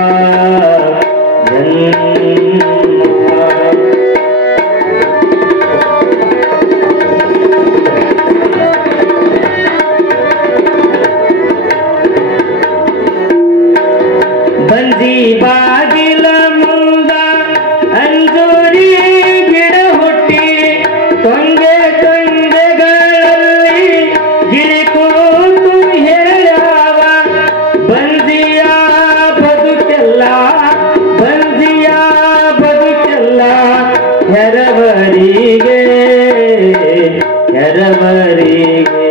ಬಂದಿ ಬಾಗಿಲ ಮುಂದ ಅಂಜೂರಿ ಗಿಡ ಹುಟ್ಟಿ, ತೊಂಗೆ ತೊಂದೆಗಳಲ್ಲಿ ಗಿಳಿ ಕೂತು ಹೇಳವ, ಬಂದಿಯ ಬದುಕೆಲ್ಲ ಬಂದಿಯ ಬದುಕೆಲ್ಲ ಎರವರಿಗೆ ಎರವರಿಗೆ,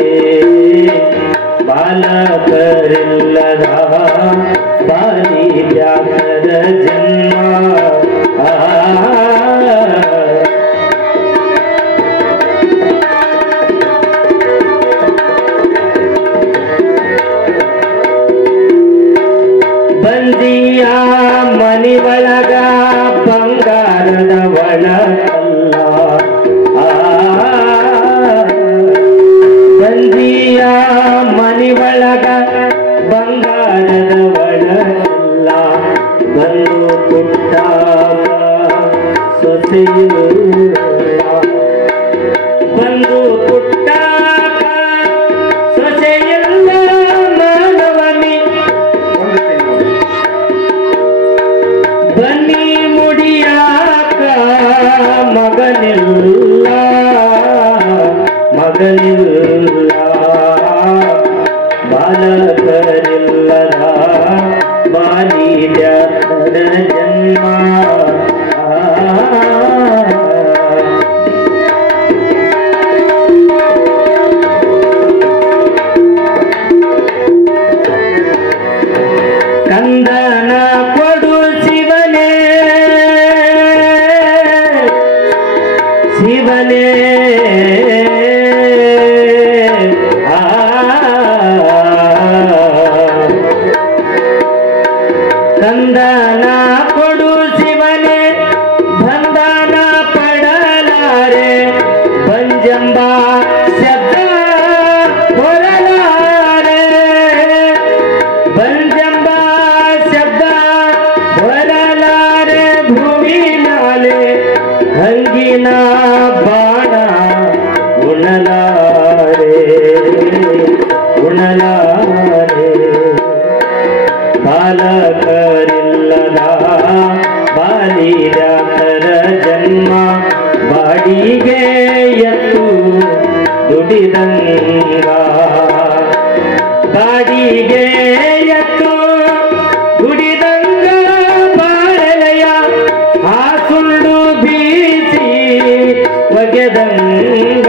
ಬಾಲಕರಿಲ್ಲದ ಬಾಲಿದ್ಯಾತರ ಜನ್ಮ. ಬಂದಿಯ ಮನಿ ಒಳಗ ಬಂಗಾರದ ಒಳಗಲ್ಲ, ಬಂದಿಯ ಮನಿ ಒಳಗ ಬಂಗಾರದ ಒಳಗಲ್ಲ, ಬಂದು ಪುಟ್ಟ ಸೊಸೆಯು, ಬಂದು ಪುಟ್ಟ ಸೊಸೆಯಲ್ಲ ಮಾನವನಿ, ಬನ್ನಿ ಮುಡಿಯಾಕ ಮಗನಿಲ್ಲ ಮಗನಿಲ್ಲ, ಬಾಲಕರಿಲ್ಲದ ಬಾಲಿದ್ಯಾತರ ಜನ್ಮ. ಕಂದನ ಕೊಡು ಶಿವನೇ ಶಿವನೇ, ಕಂದನ ಕೊಡು ಶಿವನೇ, ಬಂಧನ ಪಡಲಾರೆ, ಬಂಜಂಬ ಶಬ್ದ ಹೊರಲಾರೆ, ಬಂಜಂಬ ಶಬ್ದ ಹೊರಲಾರೆ, ಭೂಮಿ ನಾಲೆ ಹಂಗಿನ ಬಾಣ ಉಣಲಾರೆ ಉಣಲಾರೆ, ಬಾಲಕರಿಲ್ಲದ ಬಾಲಿದ್ಯಾತರ ಜನ್ಮ, ಬಾಡಿಗೆ ಎತ್ತು ದುಡಿದಂಗ, ಬಾಡಿಗೆ ಎತ್ತು ದುಡಿದಂಗ, ಬಾಳೆಯ ಆ ಸುಳ್ಳು ಬೀಸಿ ಒಗೆದಂಗ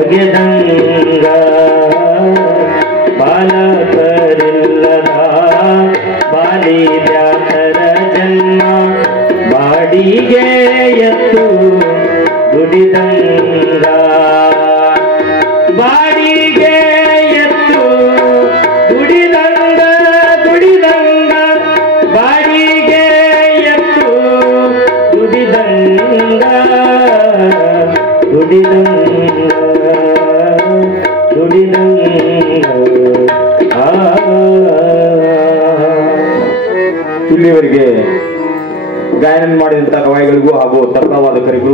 ಒಗೆದಂಗ, ಬಾಲಕರಿಲ್ಲದ ಬಾಲಿದ್ಯಾತರ ಜನ್ಮ, ಬಾಡಿಗೆ ಎತ್ತು ದುಡಿದಂಗ, ಬಾಡಿಗೆ ಎತ್ತು ದುಡಿದಂಗ ದುಡಿದಂಗ, ಬಾಡಿಗೆ ಎತ್ತು ದುಡಿದಂಗ ದುಡಿದಂಗ ದುಡಿದಂಗ, ಆ ಇಲ್ಲಿವರೆಗೆ ಗಾಯನ ಮಾಡಿದಂತಹ ಗವಾಯಿಗಳಿಗೂ ಹಾಗೂ ತಬಲಾವಾದಕರಿಗೂ